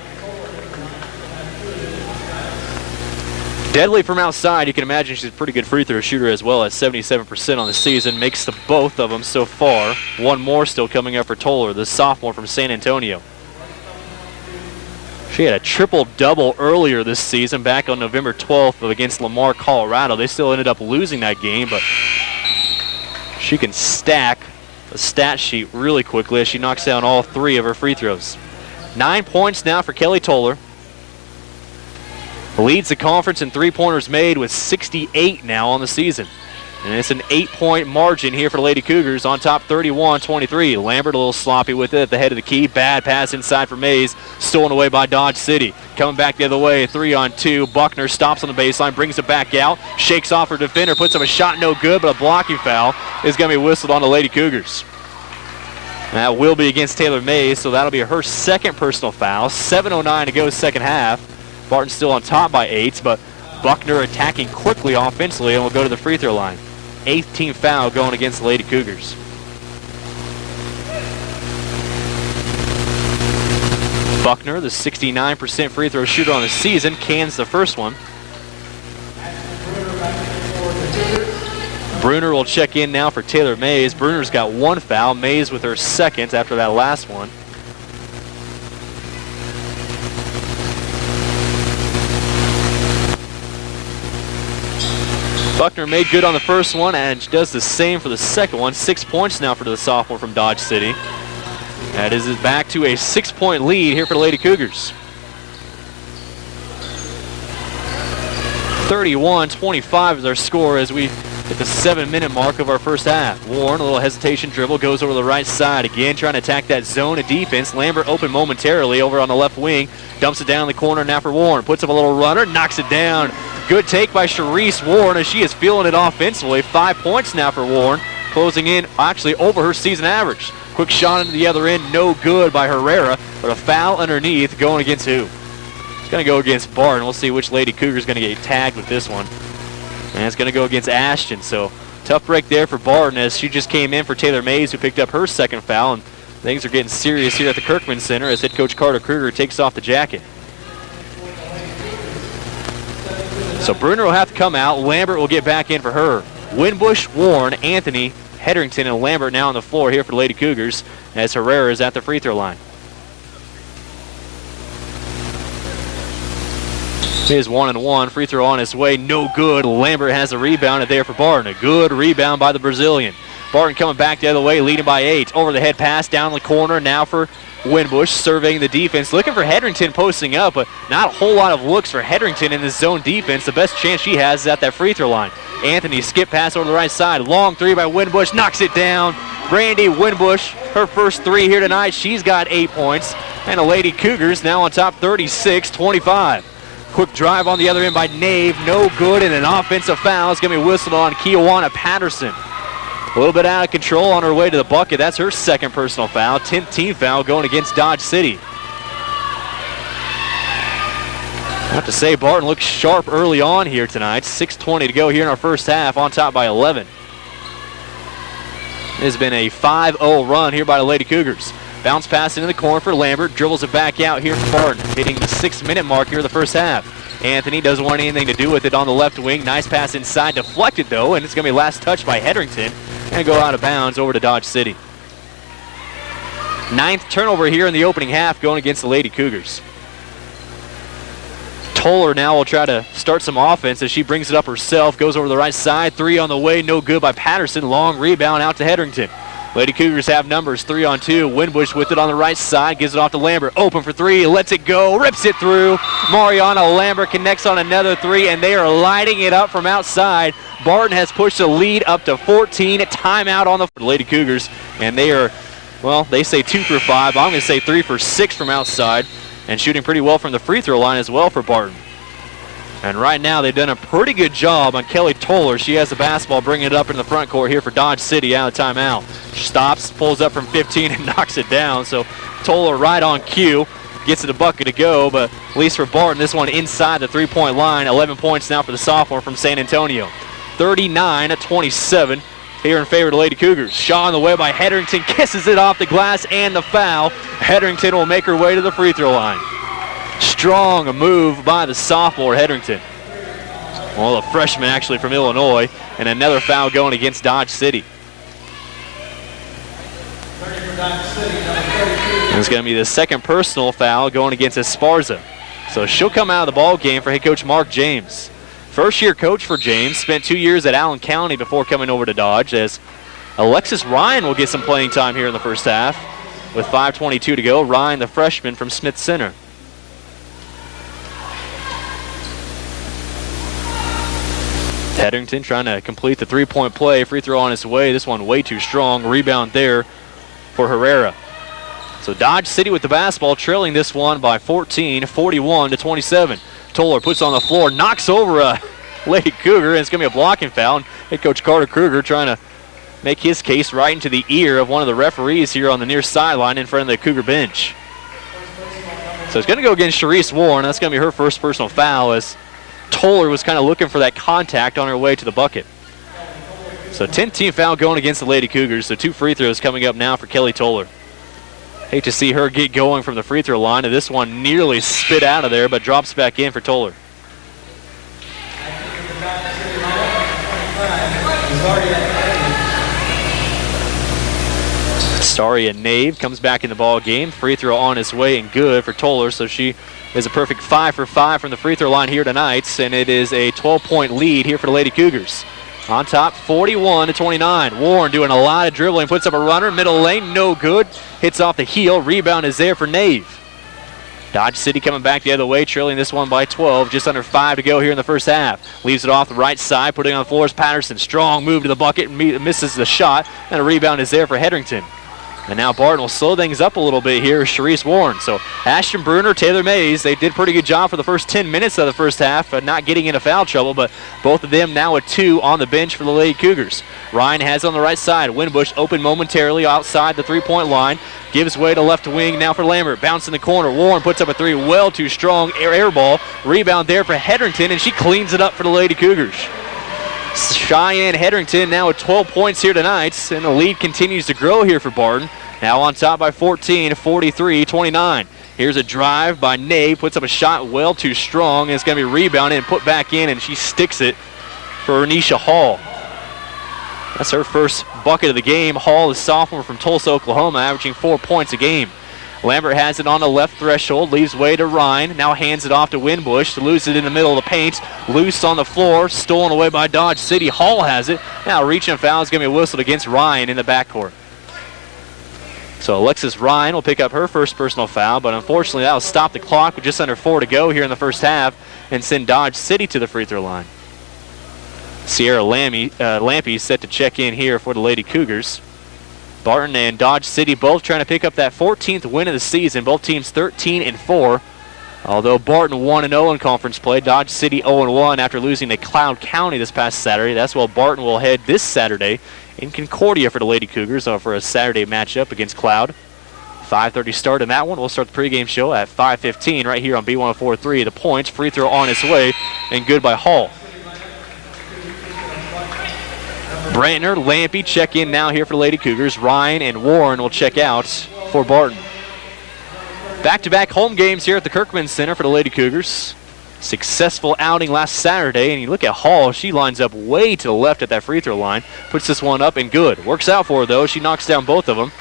Deadly from outside. You can imagine she's a pretty good free throw shooter as well at 77% on the season. Makes the both of them so far. One more still coming up for Toller, the sophomore from San Antonio. She had a triple-double earlier this season back on November 12th against Lamar, Colorado. They still ended up losing that game, but she can stack the stat sheet really quickly as she knocks down all 3 of her free throws. 9 points now for Kelly Toller. Leads the conference in three-pointers made with 68 now on the season. And it's an 8-point margin here for the Lady Cougars on top 31-23. Lambert a little sloppy with it at the head of the key. Bad pass inside for Mays. Stolen away by Dodge City. Coming back the other way, 3-on-2. Buckner stops on the baseline, brings it back out. Shakes off her defender, puts up a shot, no good, but a blocking foul is going to be whistled on the Lady Cougars. That will be against Taylor Mays, so that'll be her second personal foul. 7:09 to go second half. Barton still on top by 8, but Buckner attacking quickly offensively and will go to the free throw line. 8th team foul going against the Lady Cougars. Buckner, the 69% free throw shooter on the season, cans the first one. Bruner will check in now for Taylor Mays. Bruner's got 1 foul. Mays with her second after that last one. Buckner made good on the first one and does the same for the second one. 6 points now for the sophomore from Dodge City. That is back to a 6-point lead here for the Lady Cougars. 31-25 is our score as we hit the 7-minute mark of our first half. Warren, a little hesitation dribble, goes over the right side again, trying to attack that zone of defense. Lambert open momentarily over on the left wing, dumps it down in the corner now for Warren. Puts up a little runner, knocks it down. Good take by Sharice Warren as she is feeling it offensively. 5 points now for Warren, closing in actually over her season average. Quick shot into the other end, no good by Herrera, but a foul underneath going against who? It's going to go against Barton. We'll see which Lady Cougar is going to get tagged with this one. And it's going to go against Ashton. So tough break there for Barton as she just came in for Taylor Mays, who picked up her second foul. And things are getting serious here at the Kirkman Center as head coach Carter Kruger takes off the jacket. So Bruner will have to come out. Lambert will get back in for her. Winbush, Warren, Anthony, Hedrington, and Lambert now on the floor here for the Lady Cougars as Herrera is at the free throw line. Is 1-1. Free throw on its way. No good. Lambert has a rebound there for Barton. A good rebound by the Brazilian. Barton coming back the other way, leading by 8. Over the head pass down the corner now for Winbush, surveying the defense. Looking for Hedrington posting up, but not a whole lot of looks for Hedrington in this zone defense. The best chance she has is at that free throw line. Anthony skip pass over the right side. Long three by Winbush. Knocks it down. Brandy Winbush, her first 3 here tonight. She's got 8 points. And the Lady Cougars now on top 36-25. Quick drive on the other end by Nave. No good, and an offensive foul is going to be whistled on Kiwanis Patterson. A little bit out of control on her way to the bucket. That's her second personal foul. 10th team foul going against Dodge City. I have to say, Barton looks sharp early on here tonight. 6:20 to go here in our first half, on top by 11. It has been a 5-0 run here by the Lady Cougars. Bounce pass into the corner for Lambert. Dribbles it back out here for Barton. Hitting the 6-minute mark here in the first half. Anthony doesn't want anything to do with it on the left wing. Nice pass inside. Deflected, though, and it's going to be last touch by Hedrington. And go out of bounds over to Dodge City. 9th turnover here in the opening half going against the Lady Cougars. Toller now will try to start some offense as she brings it up herself. Goes over the right side. 3 on the way. No good by Patterson. Long rebound out to Hedrington. Lady Cougars have numbers. 3-on-2. Winbush with it on the right side. Gives it off to Lambert. Open for 3. Lets it go. Rips it through. Mariana Lambert connects on another 3, and they are lighting it up from outside. Barton has pushed the lead up to 14. Timeout on the Lady Cougars, and they are, well, they say 2 for 5. I'm going to say 3 for 6 from outside, and shooting pretty well from the free throw line as well for Barton. And right now they've done a pretty good job on Kelly Toller. She has the basketball, bringing it up in the front court here for Dodge City out of timeout. Stops, pulls up from 15 and knocks it down. So Toller right on cue, gets to the bucket to go, but at least for Barton, this one inside the 3-point line. 11 points now for the sophomore from San Antonio. 39-27 here in favor of the Lady Cougars. Shot on the way by Hedrington, kisses it off the glass and the foul. Hedrington will make her way to the free throw line. Strong move by the sophomore Hedrington. Well, a freshman actually from Illinois, and another foul going against Dodge City. It's going to be the second personal foul going against Esparza. So she'll come out of the ball game for head coach Mark James. First-year coach for James, spent 2 years at Allen County before coming over to Dodge, as Alexis Ryan will get some playing time here in the first half. With 5:22 to go, Ryan, the freshman from Smith Center. Hedrington trying to complete the 3-point play. Free throw on its way. This one way too strong. Rebound there for Herrera. So Dodge City with the basketball, trailing this one by 14, 41-27. Toller puts on the floor, knocks over a Lady Cougar, and it's going to be a blocking foul. And head coach Carter Kruger trying to make his case right into the ear of one of the referees here on the near sideline in front of the Cougar bench. So it's going to go against Sharice Warren. That's going to be her first personal foul, as Toller was kind of looking for that contact on her way to the bucket. So 10th-team foul going against the Lady Cougars. So 2 free throws coming up now for Kelly Toller. Hate to see her get going from the free throw line, and this one nearly spit out of there, but drops back in for Toller. Saria Nave comes back in the ball game. Free throw on his way and good for Toller, so she is a perfect 5 for 5 from the free throw line here tonight, and it is a 12-point lead here for the Lady Cougars. On top, 41-29. Warren doing a lot of dribbling, puts up a runner, middle lane, no good. Hits off the heel, rebound is there for Nave. Dodge City coming back the other way, trailing this one by 12. Just under 5 to go here in the first half. Leaves it off the right side, putting on the floor is Patterson. Strong move to the bucket, misses the shot, and a rebound is there for Hedrington. And now Barton will slow things up a little bit here with Sharice Warren. So Ashton, Bruner, Taylor Mays, they did a pretty good job for the first 10 minutes of the first half, not getting into foul trouble, but both of them now with 2 on the bench for the Lady Cougars. Ryan has on the right side. Winbush open momentarily outside the three-point line. Gives way to left wing now for Lambert. Bounce in the corner. Warren puts up a 3. Well too strong. Air ball. Rebound there for Hedrington, and she cleans it up for the Lady Cougars. Cheyenne Hedrington now with 12 points here tonight, and the lead continues to grow here for Barton. Now on top by 14, 43-29. Here's a drive by Nave, puts up a shot well too strong, and it's going to be rebounded and put back in, and she sticks it for Anisha Hall. That's her first bucket of the game. Hall is sophomore from Tulsa, Oklahoma, averaging 4 points a game. Lambert has it on the left threshold, leaves way to Ryan, now hands it off to Winbush to lose it in the middle of the paint. Loose on the floor, stolen away by Dodge City. Hall has it. Now reaching foul is going to be whistled against Ryan in the backcourt. So Alexis Ryan will pick up her first personal foul, but unfortunately that will stop the clock with just under 4 to go here in the first half and send Dodge City to the free throw line. Sierra Lampy set to check in here for the Lady Cougars. Barton and Dodge City both trying to pick up that 14th win of the season. Both teams 13-4. Although Barton 1-0 in conference play, Dodge City 0-1 after losing to Cloud County this past Saturday. That's why Barton will head this Saturday in Concordia for the Lady Cougars for a Saturday matchup against Cloud. 5:30 start in that one. We'll start the pregame show at 5:15 right here on B104.3. The points, free throw on its way, and good by Hall. Brantner, Lampy check in now here for the Lady Cougars. Ryan and Warren will check out for Barton. Back-to-back home games here at the Kirkman Center for the Lady Cougars. Successful outing last Saturday, and you look at Hall, she lines up way to the left at that free throw line. Puts this one up and good. Works out for her though. She knocks down both of them.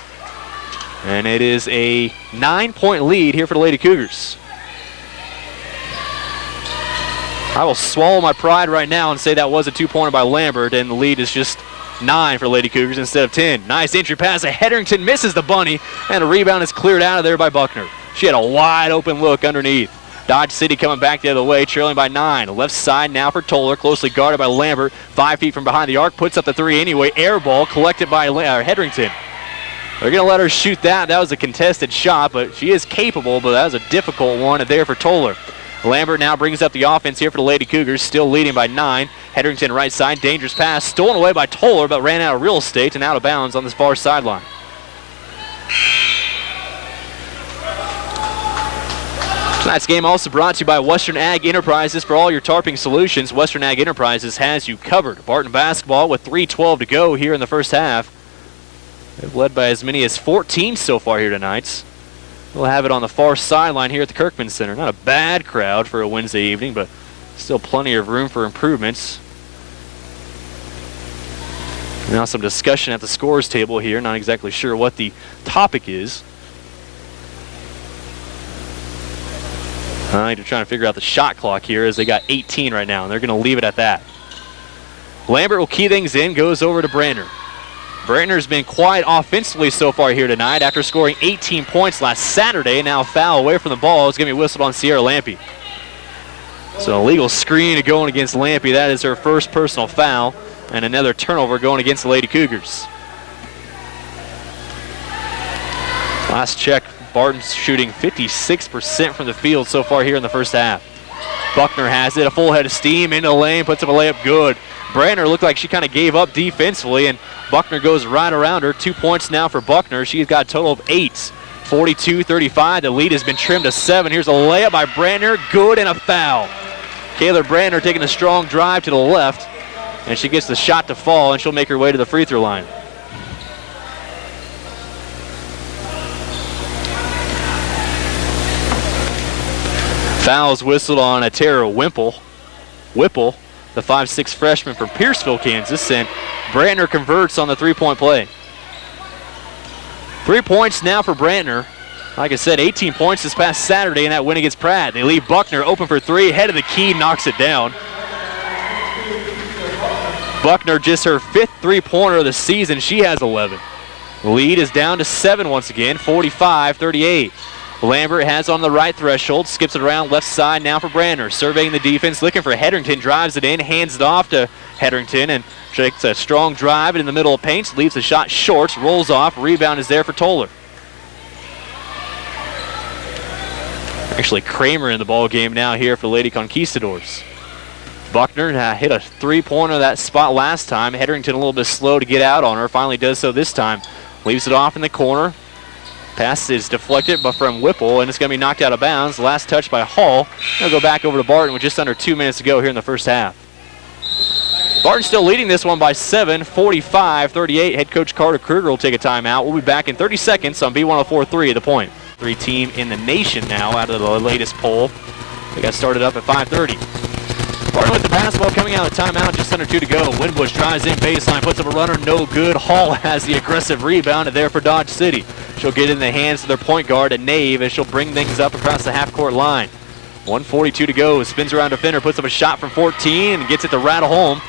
And it is a 9-point lead here for the Lady Cougars. I will swallow my pride right now and say that was a 2-pointer by Lambert, and the lead is just 9 for the Lady Cougars instead of 10. Nice entry pass. Hedrington misses the bunny, and a rebound is cleared out of there by Buckner. She had a wide open look underneath. Dodge City coming back the other way, trailing by 9. Left side now for Toller, closely guarded by Lambert. 5 feet from behind the arc, puts up the 3 anyway. Air ball collected by Hedrington. They're going to let her shoot that. That was a contested shot, but she is capable, but that was a difficult one there for Toller. Lambert now brings up the offense here for the Lady Cougars, still leading by 9. Hedrington right side, dangerous pass, stolen away by Toller, but ran out of real estate and out of bounds on this far sideline. Tonight's game also brought to you by Western Ag Enterprises. For all your tarping solutions, Western Ag Enterprises has you covered. Barton basketball with 3:12 to go here in the first half. They've led by as many as 14 so far here tonight. We'll have it on the far sideline here at the Kirkman Center. Not a bad crowd for a Wednesday evening, but still plenty of room for improvements. Now some discussion at the scores table here. Not exactly sure what the topic is. They're trying to figure out the shot clock here as they got 18 right now, and they're going to leave it at that. Lambert will key things in, goes over to Brantner. Brantner's been quiet offensively so far here tonight after scoring 18 points last Saturday. Now a foul away from the ball is going to be whistled on Sierra Lampy. So illegal screen going against Lampy. That is her first personal foul, and another turnover going against the Lady Cougars. Last check, Barton's shooting 56% from the field so far here in the first half. Buckner has it, a full head of steam into the lane, puts up a layup good. Brantner looked like she kind of gave up defensively, and Buckner goes right around her. 2 points now for Buckner. She's got a total of 8. 42-35. The lead has been trimmed to 7. Here's a layup by Brantner. Good, and a foul. Kailai Brantner taking a strong drive to the left, and she gets the shot to fall, and she'll make her way to the free throw line. Fouls whistled on Atara Whipple, the 5'6" freshman from Pierceville, Kansas, and Brantner converts on the three-point play. 3 points now for Brantner. Like I said, 18 points this past Saturday in that win against Pratt. They leave Buckner open for 3, head of the key, knocks it down. Buckner just her 5th three-pointer of the season. She has 11. The lead is down to 7 once again, 45-38. Lambert has on the right threshold, skips it around left side now for Brantner. Surveying the defense, looking for Hedrington, drives it in, hands it off to Hedrington, and takes a strong drive in the middle of paint, leaves the shot short, rolls off, rebound is there for Toller. Actually, Kramer in the ball game now here for the Lady Conquistadors. Buckner hit a three-pointer that spot last time. Hedrington a little bit slow to get out on her, finally does so this time. Leaves it off in the corner. Pass is deflected, but from Whipple, and it's going to be knocked out of bounds. Last touch by Hall. They'll go back over to Barton with just under 2 minutes to go here in the first half. Barton still leading this one by 7, 45-38. Head coach Carter Kruger will take a timeout. We'll be back in 30 seconds on B104.3 at the point. 3 team in the nation now out of the latest poll. They got started up at 5:30. Barton with the basketball coming out of timeout, just under 2 to go. Winbush drives in baseline, puts up a runner, no good. Hall has the aggressive rebound, and there for Dodge City. She'll get in the hands of their point guard at Nave, and she'll bring things up across the half-court line. 1:42 to go, spins around defender, puts up a shot from 14, and gets it to rattle home.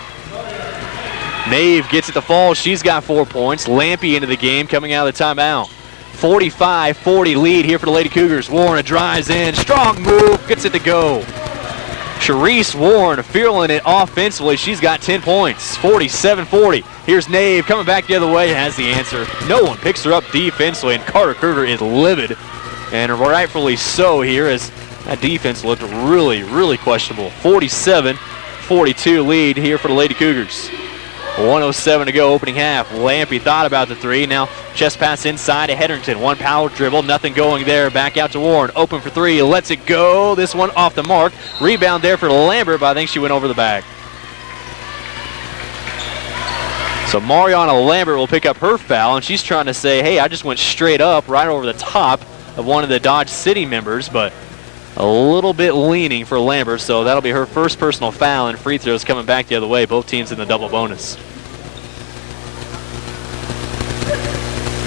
Nave gets it to fall, she's got 4 points. Lampy into the game, coming out of the timeout. 45-40 lead here for the Lady Cougars. Warren drives in, strong move, gets it to go. Charisse Warren feeling it offensively. She's got 10 points, 47-40. Here's Nave coming back the other way, has the answer. No one picks her up defensively, and Carter Kruger is livid, and rightfully so here, as that defense looked really, really questionable. 47-42 lead here for the Lady Cougars. 1:07 to go, opening half. Lampy thought about the 3. Now chest pass inside to Hedrington. One power dribble, nothing going there. Back out to Warren. Open for 3. Lets it go. This one off the mark. Rebound there for Lambert, but I think she went over the back. So Mariana Lambert will pick up her foul, and she's trying to say, hey, I just went straight up right over the top of one of the Dodge City members, but a little bit leaning for Lambert, so that'll be her first personal foul, and free throws coming back the other way. Both teams in the double bonus.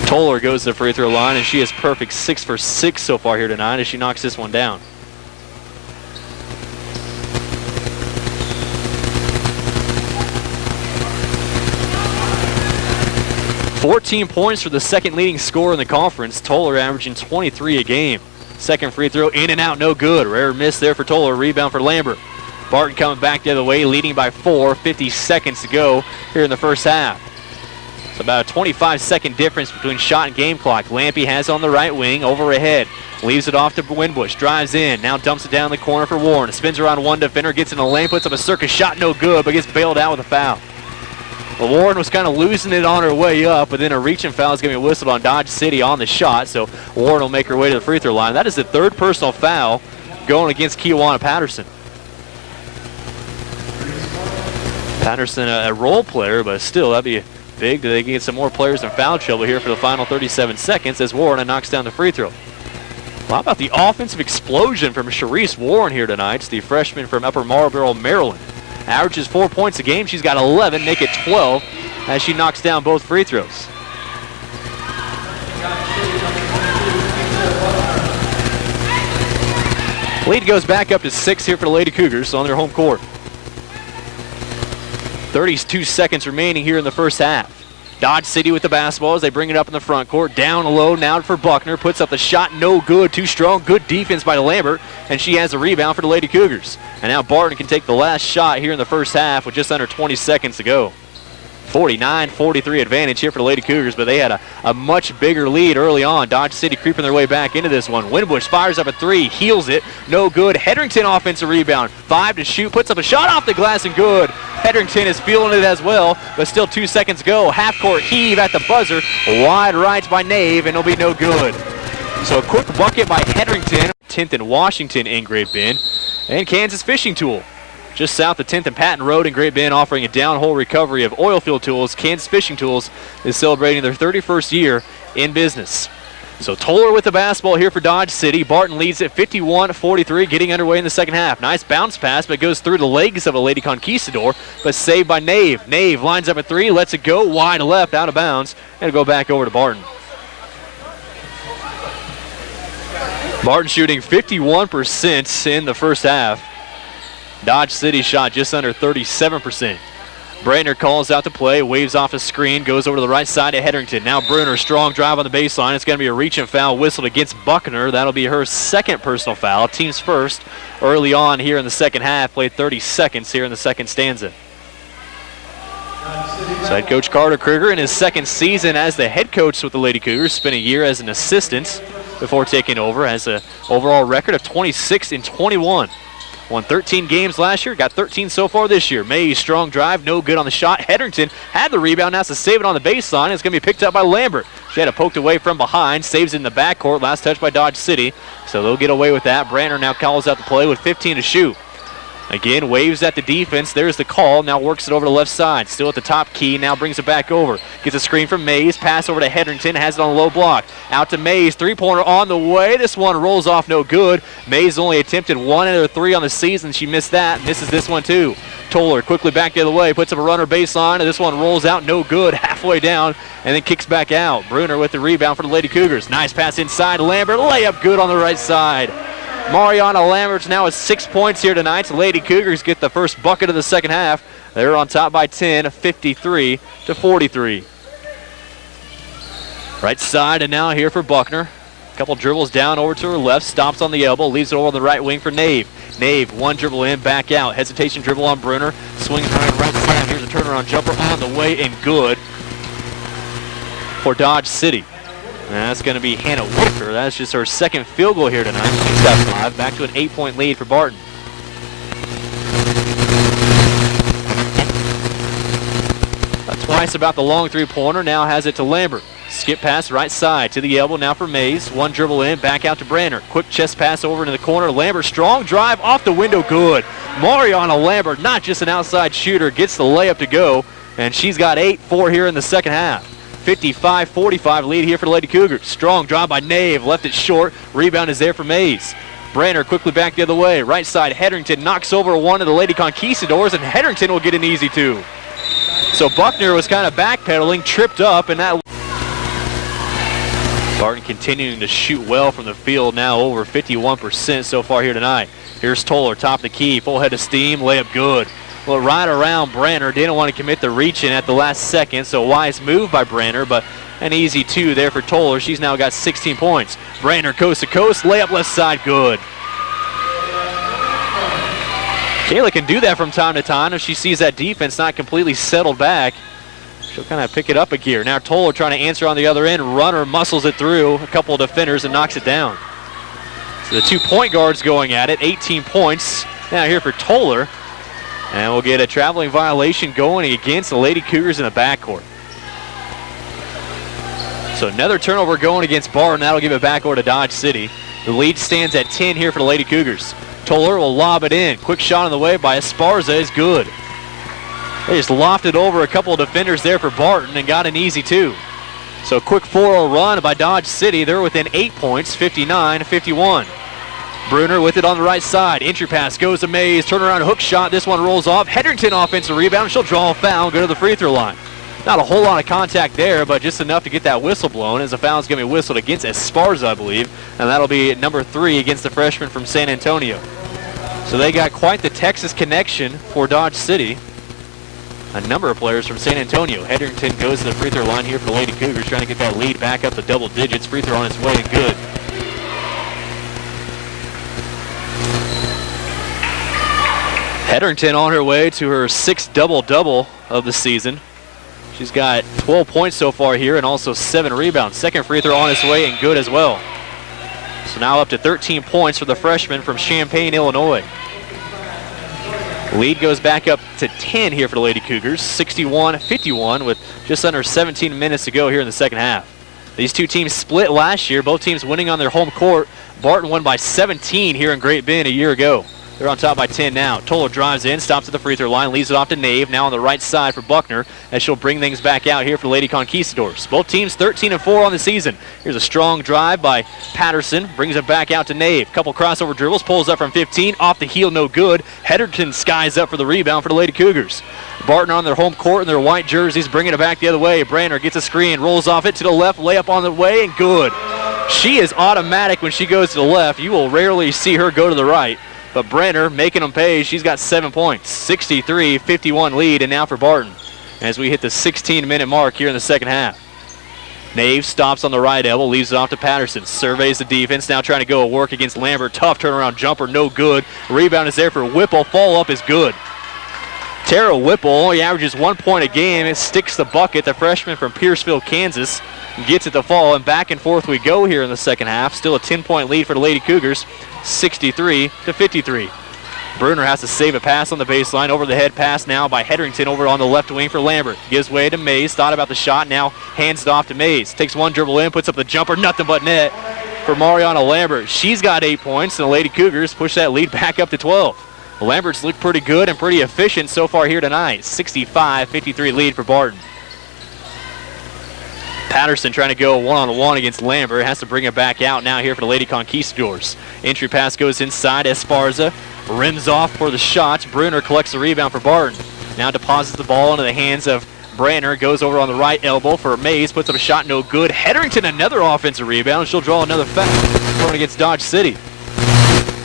Toller goes to the free throw line, and she is perfect, 6 for 6 so far here tonight as she knocks this one down. "14 points for the second leading scorer in the conference. Toller averaging 23 a game. Second free throw in and out, no good. Rare miss there for Toller. Rebound for Lambert. Barton coming back the other way, leading by 4. 50 seconds to go here in the first half. It's about a 25-second difference between shot and game clock. Lampy has on the right wing, over ahead. Leaves it off to Winbush, drives in, now dumps it down the corner for Warren. Spins around one defender, gets in the lane, puts up a circus shot, no good, but gets bailed out with a foul. Well, Warren was kind of losing it on her way up, but then a reaching foul is going to be whistled on Dodge City on the shot, so Warren will make her way to the free throw line. That is the 3rd personal foul going against Kiwanis Patterson. Patterson, a role player, but still, that'd be big. They can get some more players in foul trouble here for the final 37 seconds as Warren knocks down the free throw. Well, how about the offensive explosion from Charisse Warren here tonight? It's the freshman from Upper Marlboro, Maryland. Averages 4 points a game. She's got 11, make it 12 as she knocks down both free throws. Lead goes back up to 6 here for the Lady Cougars on their home court. 32 seconds remaining here in the first half. Dodge City with the basketball as they bring it up in the front court. Down low now for Buckner. Puts up the shot, no good. Too strong. Good defense by Lambert, and she has a rebound for the Lady Cougars. And now Barton can take the last shot here in the first half with just under 20 seconds to go. 49-43 advantage here for the Lady Cougars, but they had a much bigger lead early on. Dodge City creeping their way back into this one. Winbush fires up a three, heals it, no good. Hedrington offensive rebound, 5 to shoot, puts up a shot off the glass and good. Hedrington is feeling it as well, but still 2 seconds to go. Half-court heave at the buzzer, wide right by Nave, and it'll be no good. So a quick bucket by Hedrington. 10th and Washington in Great Bend, and Kansas Fishing Tool. Just south of 10th and Patton Road in Great Bend, offering a downhole recovery of oil field tools. Kansas Fishing Tools is celebrating their 31st year in business. So Toller with the basketball here for Dodge City. Barton leads at 51-43, getting underway in the second half. Nice bounce pass, but goes through the legs of a Lady Conquistador, but saved by Nave. Nave lines up a three, lets it go wide left, out of bounds, and it'll go back over to Barton. Barton shooting 51% in the first half. Dodge City shot just under 37%. Brantner calls out the play, waves off a screen, goes over to the right side to Hedrington. Now Bruner, strong drive on the baseline. It's going to be a reach and foul whistled against Buckner. That'll be her second personal foul. Team's first early on here in the second half. Played 30 seconds here in the second stanza. So head coach Carter Kruger in his second season as the head coach with the Lady Cougars. Spent a year as an assistant before taking over. Has an overall record of 26-21. Won 13 games last year, got 13 so far this year. Mays, strong drive, no good on the shot. Hedrington had the rebound, now has to save it on the baseline. It's going to be picked up by Lambert. She had it poked away from behind, saves it in the backcourt. Last touch by Dodge City, so they'll get away with that. Brantner now calls out the play with 15 to shoot. Again, waves at the defense. There's the call. Now works it over to the left side. Still at the top key. Now brings it back over. Gets a screen from Mays. Pass over to Hedrington. Has it on the low block. Out to Mays. Three-pointer on the way. This one rolls off no good. Mays only attempted 1 out of 3 on the season. She missed that. Misses this one too. Toller quickly back the other way. Puts up a runner baseline. And this one rolls out no good. Halfway down. And then kicks back out. Bruner with the rebound for the Lady Cougars. Nice pass inside. Lambert. Layup good on the right side. Mariana Lambert's now with 6 points here tonight. The Lady Cougars get the first bucket of the second half. They're on top by 10, 53-43. Right side and now here for Buckner. Couple dribbles down over to her left, stops on the elbow, leaves it over on the right wing for Nave. Nave, one dribble in, back out. Hesitation dribble on Bruner. Swings around right side. Here's a turnaround jumper on the way and good for Dodge City. And that's going to be Hannah Whitaker. That's just her second field goal here tonight. She's got 5. Back to an 8-point lead for Barton. Twice about the long three-pointer. Now has it to Lambert. Skip pass right side to the elbow now for Mays. One dribble in, back out to Brantner. Quick chest pass over into the corner. Lambert, strong drive off the window, good. Mariana Lambert, not just an outside shooter, gets the layup to go. And she's got 8-4 here in the second half. 55-45 lead here for the Lady Cougars. Strong drive by Nave, left it short. Rebound is there for Mays. Brantner quickly back the other way. Right side, Hedrington knocks over one of the Lady Conquistadors, and Hedrington will get an easy 2. So Buckner was kind of backpedaling, tripped up, and that... Barton continuing to shoot well from the field, now over 51% so far here tonight. Here's Toller, top of the key, full head of steam, layup good. Well, right around Brantner, didn't want to commit the reach in at the last second, so wise move by Brantner, but an easy 2 there for Toller. She's now got 16 points. Brantner coast to coast, layup left side, good. Kailai can do that from time to time. If she sees that defense not completely settled back, she'll kind of pick it up a gear. Now Toller trying to answer on the other end. Runner muscles it through a couple of defenders and knocks it down. So the 2 point guards going at it, 18 points. Now here for Toller. And we'll get a traveling violation going against the Lady Cougars in the backcourt. So another turnover going against Barton. That'll give it back over to Dodge City. The lead stands at 10 here for the Lady Cougars. Toller will lob it in. Quick shot on the way by Esparza is good. They just lofted over a couple of defenders there for Barton and got an easy 2. So a quick 4-0 run by Dodge City. They're within 8 points, 59-51. Bruner with it on the right side. Entry pass goes to Mays. Turnaround hook shot. This one rolls off. Hedrington offensive rebound. She'll draw a foul, go to the free throw line. Not a whole lot of contact there, but just enough to get that whistle blown, as a foul is going to be whistled against Esparza, I believe. And that'll be number 3 against the freshman from San Antonio. So they got quite the Texas connection for Dodge City. A number of players from San Antonio. Hedrington goes to the free throw line here for the Lady Cougars, trying to get that lead back up to double digits. Free throw on its way and good. Hedrington on her way to her 6th double-double of the season. She's got 12 points so far here and also 7 rebounds. Second free throw on its way and good as well. So now up to 13 points for the freshman from Champaign, Illinois. Lead goes back up to 10 here for the Lady Cougars, 61-51 with just under 17 minutes to go here in the second half. These two teams split last year, both teams winning on their home court. Barton won by 17 here in Great Bend a year ago. They're on top by 10 now. Toller drives in, stops at the free throw line, leaves it off to Nave, now on the right side for Buckner, as she'll bring things back out here for Lady Conquistadors. Both teams 13-4 on the season. Here's a strong drive by Patterson, brings it back out to Nave. Couple crossover dribbles, pulls up from 15, off the heel, no good. Hedrington skies up for the rebound for the Lady Cougars. Barton on their home court in their white jerseys, bringing it back the other way. Brantner gets a screen, rolls off it to the left, layup on the way, and good. She is automatic when she goes to the left. You will rarely see her go to the right. But Brantner making them pay. She's got 7 points. 63-51 lead, and now for Barton as we hit the 16-minute mark here in the second half. Nave stops on the right elbow, leaves it off to Patterson. Surveys the defense, now trying to go work against Lambert. Tough turnaround jumper, no good. Rebound is there for Whipple. Fall up is good. Tara Whipple only averages 1 point a game. It sticks the bucket. The freshman from Pierceville, Kansas, gets it to fall, and back and forth we go here in the second half. Still a 10-point lead for the Lady Cougars, 63-53. Bruner has to save a pass on the baseline. Over the head pass now by Hedrington over on the left wing for Lambert. Gives way to Mays. Thought about the shot. Now hands it off to Mays. Takes one dribble in, puts up the jumper. Nothing but net for Mariana Lambert. She's got 8 points, and the Lady Cougars push that lead back up to 12. Lambert's looked pretty good and pretty efficient so far here tonight. 65-53 lead for Barton. Patterson trying to go one-on-one against Lambert. Has to bring it back out now here for the Lady Conquistadors. Entry pass goes inside. Esparza rims off for the shots. Bruner collects the rebound for Barton. Now deposits the ball into the hands of Brantner. Goes over on the right elbow for Mays. Puts up a shot, no good. Hedrington another offensive rebound. She'll draw another foul going against Dodge City.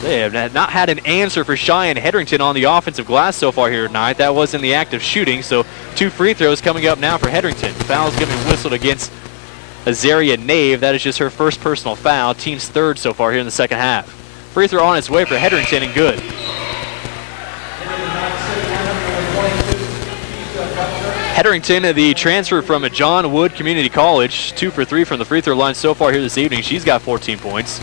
They have not had an answer for Cheyenne Hedrington on the offensive glass so far here tonight. That was in the act of shooting, so 2 free throws coming up now for Hedrington. Foul's going to be whistled against Azaria Nave. That is just her first personal foul. Team's third so far here in the second half. Free throw on its way for Hedrington and good. Hedrington, the transfer from John Wood Community College, 2 for 3 from the free throw line so far here this evening. She's got 14 points.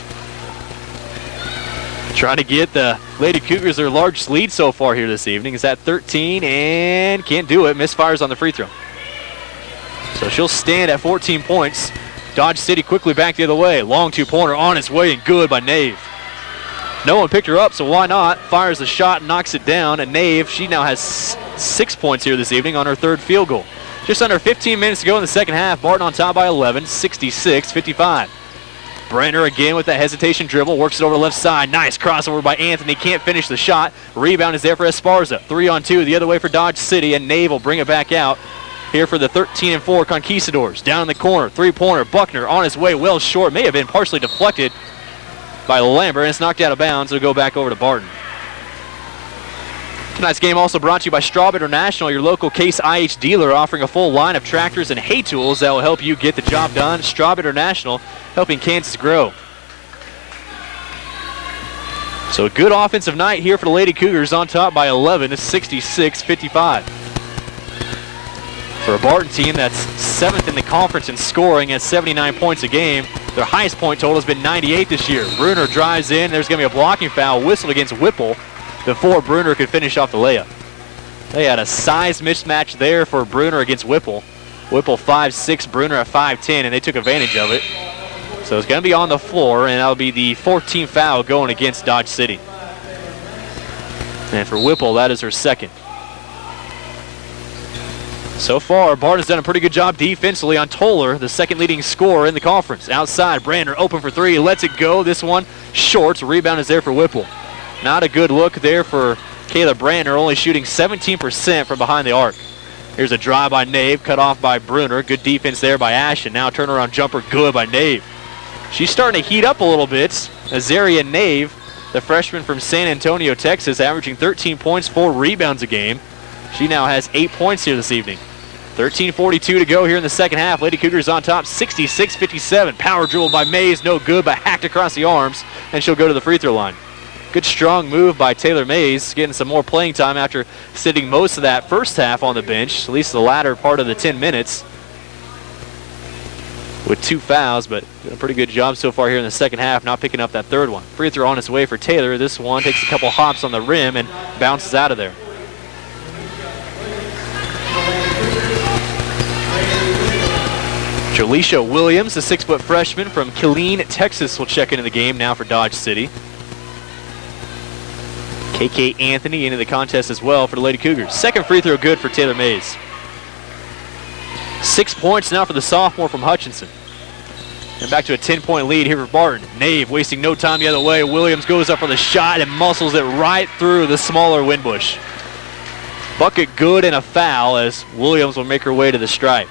Trying to get the Lady Cougars their largest lead so far here this evening. Is at 13 and can't do it. Misfires on the free throw. So she'll stand at 14 points. Dodge City quickly back the other way. Long 2-pointer on its way and good by Nave. No one picked her up, so why not? Fires the shot and knocks it down. And Nave, she now has 6 points here this evening on her third field goal. Just under 15 minutes to go in the second half. Barton on top by 11, 66-55. Brantner again with that hesitation dribble, works it over the left side. Nice crossover by Anthony, can't finish the shot. Rebound is there for Esparza. 3-on-2 the other way for Dodge City, and Nave will bring it back out here for the 13-4 Conquistadors. Down in the corner, 3-pointer, Buckner on his way, well short. May have been partially deflected by Lambert, and it's knocked out of bounds. It'll go back over to Barton. Tonight's game also brought to you by Straub International, your local Case IH dealer, offering a full line of tractors and hay tools that will help you get the job done. Straub International, helping Kansas grow. So a good offensive night here for the Lady Cougars, on top by 11, 66-55. For a Barton team that's 7th in the conference in scoring at 79 points a game, their highest point total has been 98 this year. Bruner drives in. There's going to be a blocking foul whistled against Whipple before Bruner could finish off the layup. They had a size mismatch there for Bruner against Whipple. Whipple 5'6", Bruner at 5'10", and they took advantage of it. So it's going to be on the floor, and that'll be the 14th foul going against Dodge City. And for Whipple, that is her second. So far, Barton's done a pretty good job defensively on Toller, the second leading scorer in the conference. Outside, Brantner open for 3, lets it go. This one short. Rebound is there for Whipple. Not a good look there for Kailai Brantner, only shooting 17% from behind the arc. Here's a drive by Nave, cut off by Bruner. Good defense there by Ashton. Now turnaround jumper, good by Nave. She's starting to heat up a little bit. Azaria Nave, the freshman from San Antonio, Texas, averaging 13 points, 4 rebounds a game. She now has 8 points here this evening. 13:42 to go here in the second half. Lady Cougars on top, 66-57. Power dribble by Mays, no good, but hacked across the arms, and she'll go to the free throw line. Good strong move by Taylor Mays, getting some more playing time after sitting most of that first half on the bench, at least the latter part of the 10 minutes. With 2 fouls, but doing a pretty good job so far here in the second half, not picking up that third one. Free throw on its way for Taylor. This one takes a couple hops on the rim and bounces out of there. Jaleisha Williams, the 6-foot freshman from Killeen, Texas, will check into the game now for Dodge City. KK Anthony into the contest as well for the Lady Cougars. Second free throw good for Taylor Mays. 6 points now for the sophomore from Hutchinson. And back to a 10-point lead here for Barton. Nave wasting no time the other way. Williams goes up for the shot and muscles it right through the smaller Winbush. Bucket good and a foul as Williams will make her way to the stripe.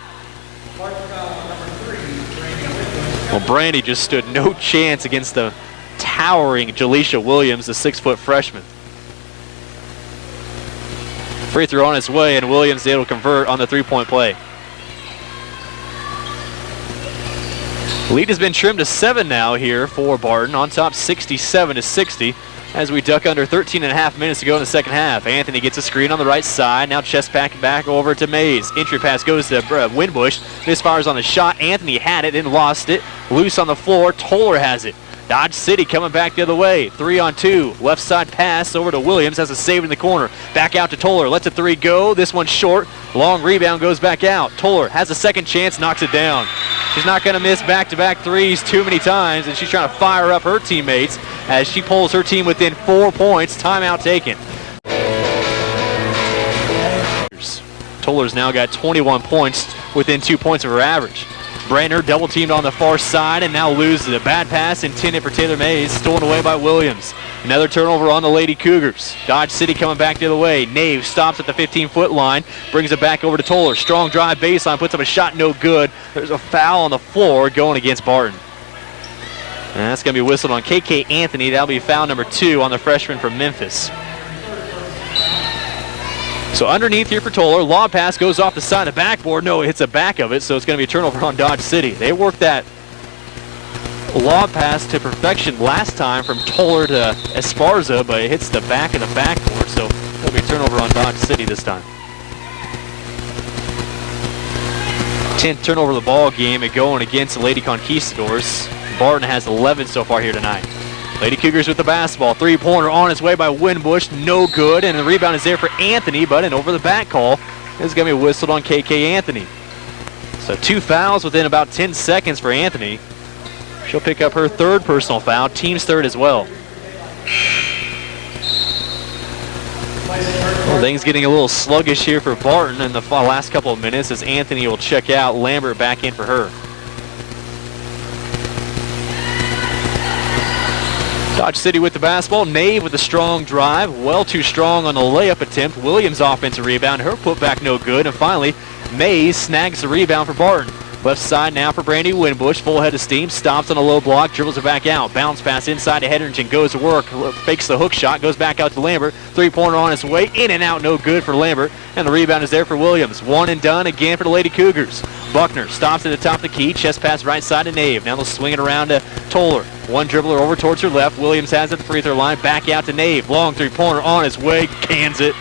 Well, Brandy just stood no chance against the towering Jaleisha Williams, the 6-foot freshman. Free throw on its way, and Williams able to convert on the 3-point play. Lead has been trimmed to 7 now here for Barton, on top 67-60 as we duck under 13.5 minutes to go in the second half. Anthony gets a screen on the right side, now chest back over to Mays. Entry pass goes to Winbush, misfires on the shot. Anthony had it and lost it. Loose on the floor, Toller has it. Dodge City coming back the other way. 3-on-2. Left side pass over to Williams. Has a save in the corner. Back out to Toller. Lets a 3 go. This one's short. Long rebound goes back out. Toller has a second chance. Knocks it down. She's not going to miss back-to-back threes too many times, and she's trying to fire up her teammates as she pulls her team within 4 points. Timeout taken. Toller's now got 21 points within 2 points of her average. Brantner double teamed on the far side and now loses a bad pass intended for Taylor Mays, stolen away by Williams. Another turnover on the Lady Cougars. Dodge City coming back the other way. Nave stops at the 15-foot line, brings it back over to Toller. Strong drive baseline, puts up a shot, no good. There's a foul on the floor going against Barton. And that's going to be whistled on KK Anthony. That'll be foul number 2 on the freshman from Memphis. So underneath here for Toller, lob pass goes off the side of the backboard. No, it hits the back of it, so it's going to be a turnover on Dodge City. They worked that lob pass to perfection last time from Toller to Esparza, but it hits the back of the backboard, so it'll be a turnover on Dodge City this time. 10th turnover of the ball game and going against the Lady Conquistadors. Barton has 11 so far here tonight. Lady Cougars with the basketball. 3-pointer on its way by Winbush. No good. And the rebound is there for Anthony, but an over-the-back call is going to be whistled on KK Anthony. So 2 fouls within about 10 seconds for Anthony. She'll pick up her 3rd personal foul. Team's 3rd as well. Well, things getting a little sluggish here for Barton in the last couple of minutes as Anthony will check out. Lambert back in for her. Dodge City with the basketball. Nave with a strong drive. Well too strong on the layup attempt. Williams offensive rebound. Her putback no good. And finally, Mays snags the rebound for Barton. Left side now for Brandy Winbush. Full head of steam. Stops on a low block. Dribbles it back out. Bounce pass inside to Hedrington. Goes to work. Fakes the hook shot. Goes back out to Lambert. 3-pointer on its way. In and out. No good for Lambert. And the rebound is there for Williams. One and done again for the Lady Cougars. Buckner stops at the top of the key. Chest pass right side to Nave. Now they'll swing it around to Toller. One dribbler over towards her left. Williams has it at the free throw line. Back out to Nave. Long 3-pointer on its way. Cans it.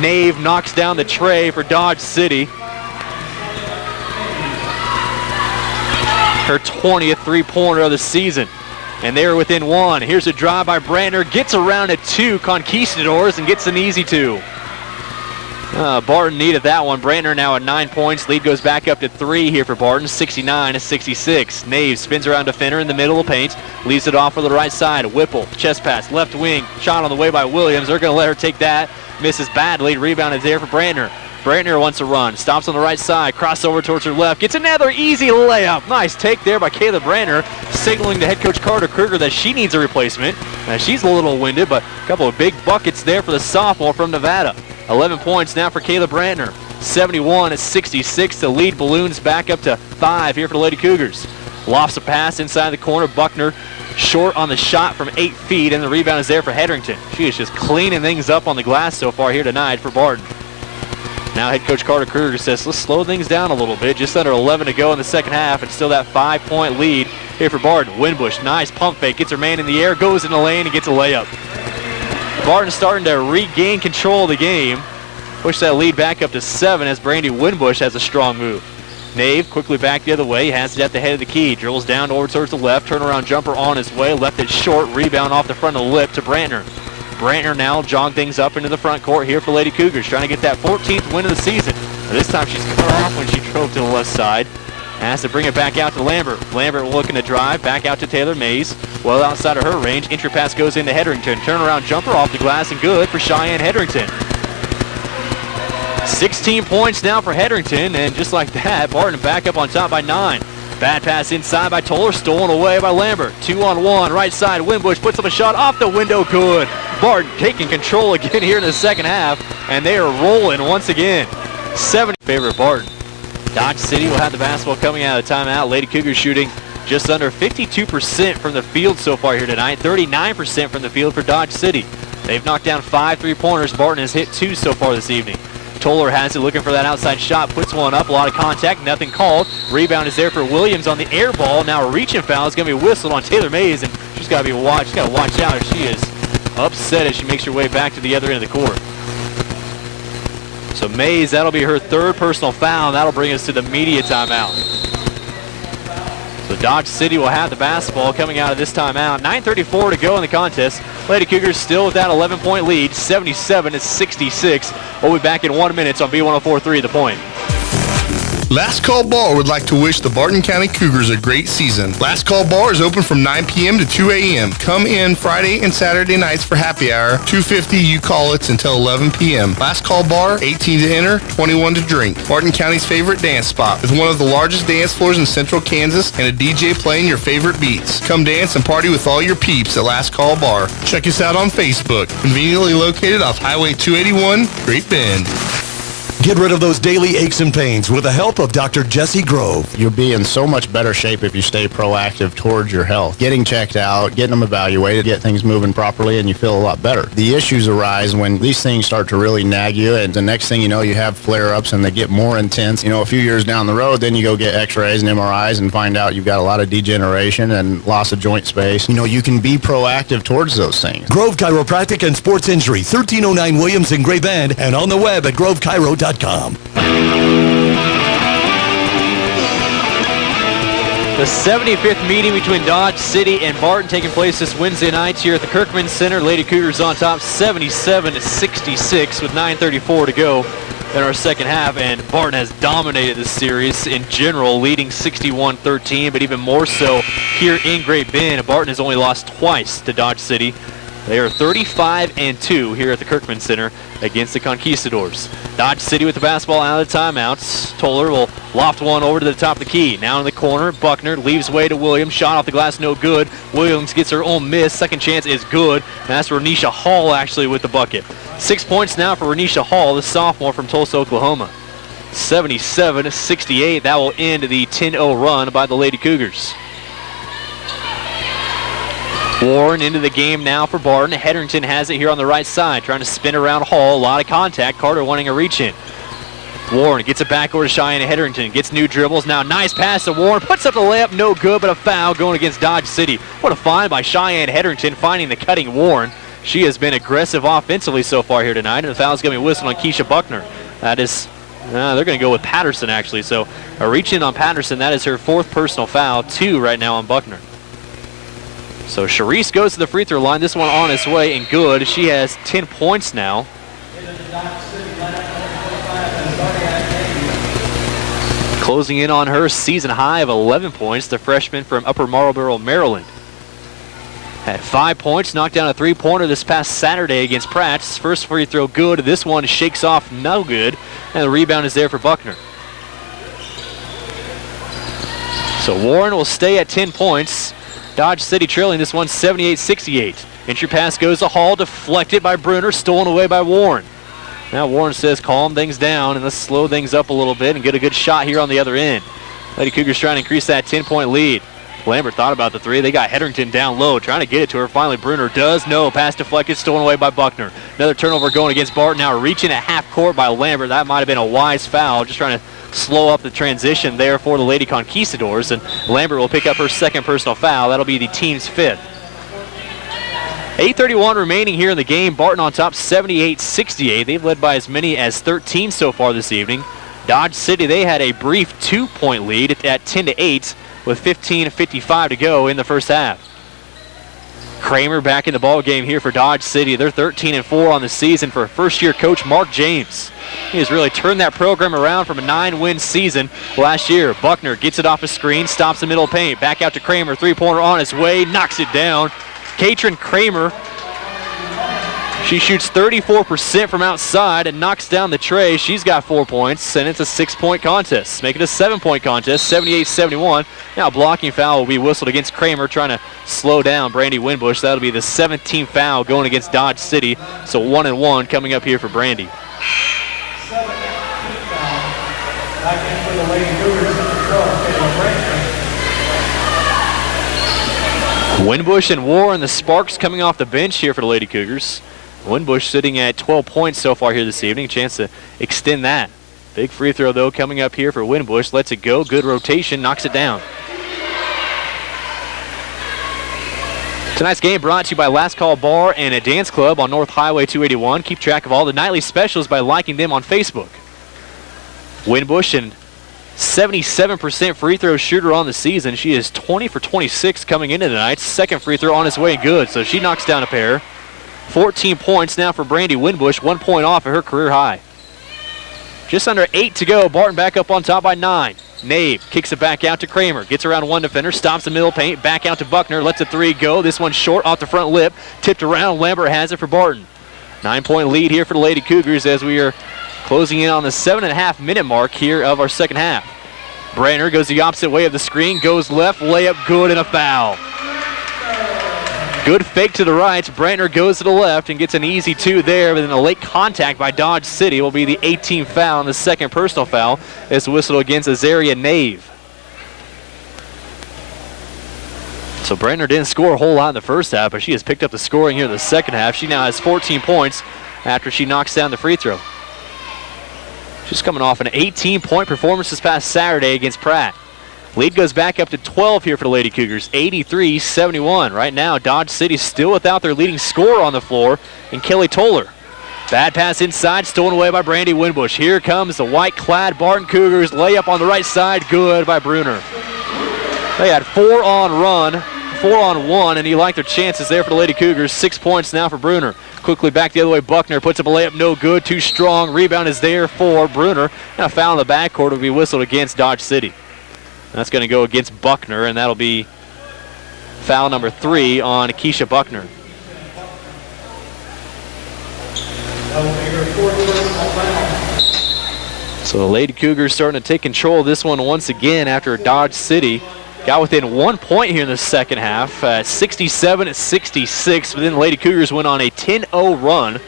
Nave knocks down the tray for Dodge City. Her 20th 3-pointer of the season. And they're within 1. Here's a drive by Brantner. Gets around at 2 Conquistadors and gets an easy 2. Barton needed that one. Brantner now at 9 points. Lead goes back up to 3 here for Barton, 69-66. Nave spins around defender in the middle of the paint. Leaves it off for the right side. Whipple, chest pass, left wing. Shot on the way by Williams. They're going to let her take that. Misses badly. Rebound is there for Brantner. Brantner wants to run. Stops on the right side. Crossover towards her left. Gets another easy layup. Nice take there by Kayla Brantner, signaling to head coach Carter Kruger that she needs a replacement. She's a little winded, but a couple of big buckets there for the sophomore from Nevada. 11 points now for Kayla Brantner. 71-66. The lead balloons back up to 5 here for the Lady Cougars. Lofts a pass inside the corner. Buckner short on the shot from 8 feet, and the rebound is there for Hedrington. She is just cleaning things up on the glass so far here tonight for Barton. Now head coach Carter Kruger says, let's slow things down a little bit. Just under 11 to go in the second half, and still that 5-point lead here for Barton. Winbush, nice pump fake, gets her man in the air, goes in the lane and gets a layup. Barton starting to regain control of the game. Push that lead back up to 7 as Brandy Winbush has a strong move. Nave quickly back the other way, has it at the head of the key, drills down over towards the left, turnaround jumper on his way, left it short, rebound off the front of the lip to Brantner. Brantner now jog things up into the front court here for Lady Cougars, trying to get that 14th win of the season. But this time she's cut off when she drove to the left side. Has to bring it back out to Lambert. Lambert looking to drive, back out to Taylor Mays. Well outside of her range, entry pass goes into Hedrington. Turnaround jumper off the glass and good for Cheyenne Hedrington. 16 points now for Hedrington, and just like that, Barton back up on top by 9. Bad pass inside by Toller, stolen away by Lambert. 2-on-1, right side, Winbush puts up a shot off the window, good. Barton taking control again here in the second half, and they are rolling once again. 70 in favor of Barton. Dodge City will have the basketball coming out of the timeout. Lady Cougars shooting just under 52% from the field so far here tonight, 39% from the field for Dodge City. They've knocked down 5 3-pointers. Barton has hit 2 so far this evening. Toller has it, looking for that outside shot, puts one up, a lot of contact, nothing called. Rebound is there for Williams on the air ball. Now a reaching foul is going to be whistled on Taylor Mays, and she's got to watch out. She is upset as she makes her way back to the other end of the court. So Mays, that'll be her 3rd personal foul, and that'll bring us to the media timeout. So Dodge City will have the basketball coming out of this timeout. 9:34 to go in the contest. Lady Cougars still with that 11-point lead, 77-66. We'll be back in 1 minute on B104.3 The Point. Last Call Bar would like to wish the Barton County Cougars a great season. Last Call Bar is open from 9 p.m. to 2 a.m. Come in Friday and Saturday nights for happy hour. $2.50 you call it until 11 p.m. Last Call Bar, 18 to enter, 21 to drink. Barton County's favorite dance spot with one of the largest dance floors in central Kansas and a DJ playing your favorite beats. Come dance and party with all your peeps at Last Call Bar. Check us out on Facebook. Conveniently located off Highway 281, Great Bend. Get rid of those daily aches and pains with the help of Dr. Jesse Grove. You'll be in so much better shape if you stay proactive towards your health. Getting checked out, getting them evaluated, get things moving properly, and you feel a lot better. The issues arise when these things start to really nag you, and the next thing you know, you have flare-ups, and they get more intense. You know, a few years down the road, then you go get x-rays and MRIs and find out you've got a lot of degeneration and loss of joint space. You know, you can be proactive towards those things. Grove Chiropractic and Sports Injury, 1309 Williams in Gray Bend, and on the web at grovechiro.com. The 75th meeting between Dodge City and Barton taking place this Wednesday night here at the Kirkman Center. Lady Cougars on top 77-66 with 9:34 to go in our second half, and Barton has dominated this series in general, leading 61-13, but even more so here in Great Bend. Barton has only lost twice to Dodge City. They are 35-2 here at the Kirkman Center against the Conquistadors. Dodge City with the basketball out of the timeouts. Toller will loft one over to the top of the key. Now in the corner, Buckner leaves way to Williams. Shot off the glass, no good. Williams gets her own miss. Second chance is good. And that's Renisha Hall actually with the bucket. 6 points now for Renisha Hall, the sophomore from Tulsa, Oklahoma. 77-68. That will end the 10-0 run by the Lady Cougars. Warren into the game now for Barton. Hedrington has it here on the right side, trying to spin around Hall. A lot of contact. Carter wanting a reach in. Warren gets it back over to Cheyenne Hedrington. Gets new dribbles. Now nice pass to Warren. Puts up the layup. No good, but a foul going against Dodge City. What a find by Cheyenne Hedrington, finding the cutting Warren. She has been aggressive offensively so far here tonight, and the foul is going to be whistled on Keisha Buckner. That is, they're going to go with Patterson actually. So a reach in on Patterson. That is her 4th personal foul. 2 right now on Buckner. So Charisse goes to the free throw line. This one on its way and good. She has 10 points now. Closing in on her season high of 11 points, the freshman from Upper Marlboro, Maryland. Had 5 points, knocked down a 3-pointer this past Saturday against Pratt's. First free throw good. This one shakes off no good. And the rebound is there for Buckner. So Warren will stay at 10 points. Dodge City trailing this one 78-68. Entry pass goes to Hall, deflected by Bruner, stolen away by Warren. Now Warren says calm things down and let's slow things up a little bit and get a good shot here on the other end. Lady Cougars trying to increase that 10-point lead. Lambert thought about the three. They got Hedrington down low, trying to get it to her. Finally, Bruner does. No, pass deflected, stolen away by Buckner. Another turnover going against Barton. Now reaching at half court by Lambert. That might have been a wise foul, just trying to slow up the transition there for the Lady Conquistadors. And Lambert will pick up her second personal foul. That'll be the team's fifth. 8:31 remaining here in the game. Barton on top 78-68. They've led by as many as 13 so far this evening. Dodge City, they had a brief 2-point lead at 10-8 with 15:55 to go in the first half. Kramer back in the ball game here for Dodge City. They're 13-4 on the season for first-year coach Mark James. He has really turned that program around from a 9-win season last year. Buckner gets it off a screen, stops the middle paint. Back out to Kramer, three-pointer on its way, knocks it down. Katrin Kramer, she shoots 34% from outside and knocks down the tray. She's got 4 points, and it's a 6-point contest. Make it a 7-point contest, 78-71. Now a blocking foul will be whistled against Kramer, trying to slow down Brandy Winbush. That'll be the 17th foul going against Dodge City. So 1-1 coming up here for Brandy. Winbush and Warren, the Sparks coming off the bench here for the Lady Cougars. Winbush sitting at 12 points so far here this evening. Chance to extend that. Big free throw, though, coming up here for Winbush. Lets it go. Good rotation. Knocks it down. Tonight's game brought to you by Last Call Bar and a Dance Club on North Highway 281. Keep track of all the nightly specials by liking them on Facebook. Winbush, and 77% free throw shooter on the season. She is 20 for 26 coming into tonight. Second free throw on its way good, so she knocks down a pair. 14 points now for Brandy Winbush, 1 point off of her career high. Just under 8 to go. Barton back up on top by 9. Nave kicks it back out to Kramer. Gets around one defender, stops the middle paint, back out to Buckner, lets a three go. This one short off the front lip. Tipped around. Lambert has it for Barton. 9-point lead here for the Lady Cougars as we are closing in on the 7.5-minute mark here of our second half. Brantner goes the opposite way of the screen, goes left, layup good, and a foul. Good fake to the right. Brantner goes to the left and gets an easy 2 there, but then a late contact by Dodge City will be the 18th foul and the second personal foul as whistled against Azaria Nave. So Brantner didn't score a whole lot in the first half, but she has picked up the scoring here in the second half. She now has 14 points after she knocks down the free throw. She's coming off an 18-point performance this past Saturday against Pratt. Lead goes back up to 12 here for the Lady Cougars, 83-71. Right now, Dodge City still without their leading scorer on the floor in Kelly Toller. Bad pass inside, stolen away by Brandy Winbush. Here comes the white-clad Barton Cougars. Layup on the right side, good by Bruner. They had 4 on 1, and you like their chances there for the Lady Cougars. 6 points now for Bruner. Quickly back the other way, Buckner puts up a layup, no good, too strong. Rebound is there for Bruner. Now a foul in the backcourt will be whistled against Dodge City. That's going to go against Buckner, and that'll be foul number 3 on Keisha Buckner. So the Lady Cougars starting to take control of this one once again after Dodge City got within 1 point here in the second half, 67-66. But then the Lady Cougars went on a 10-0 run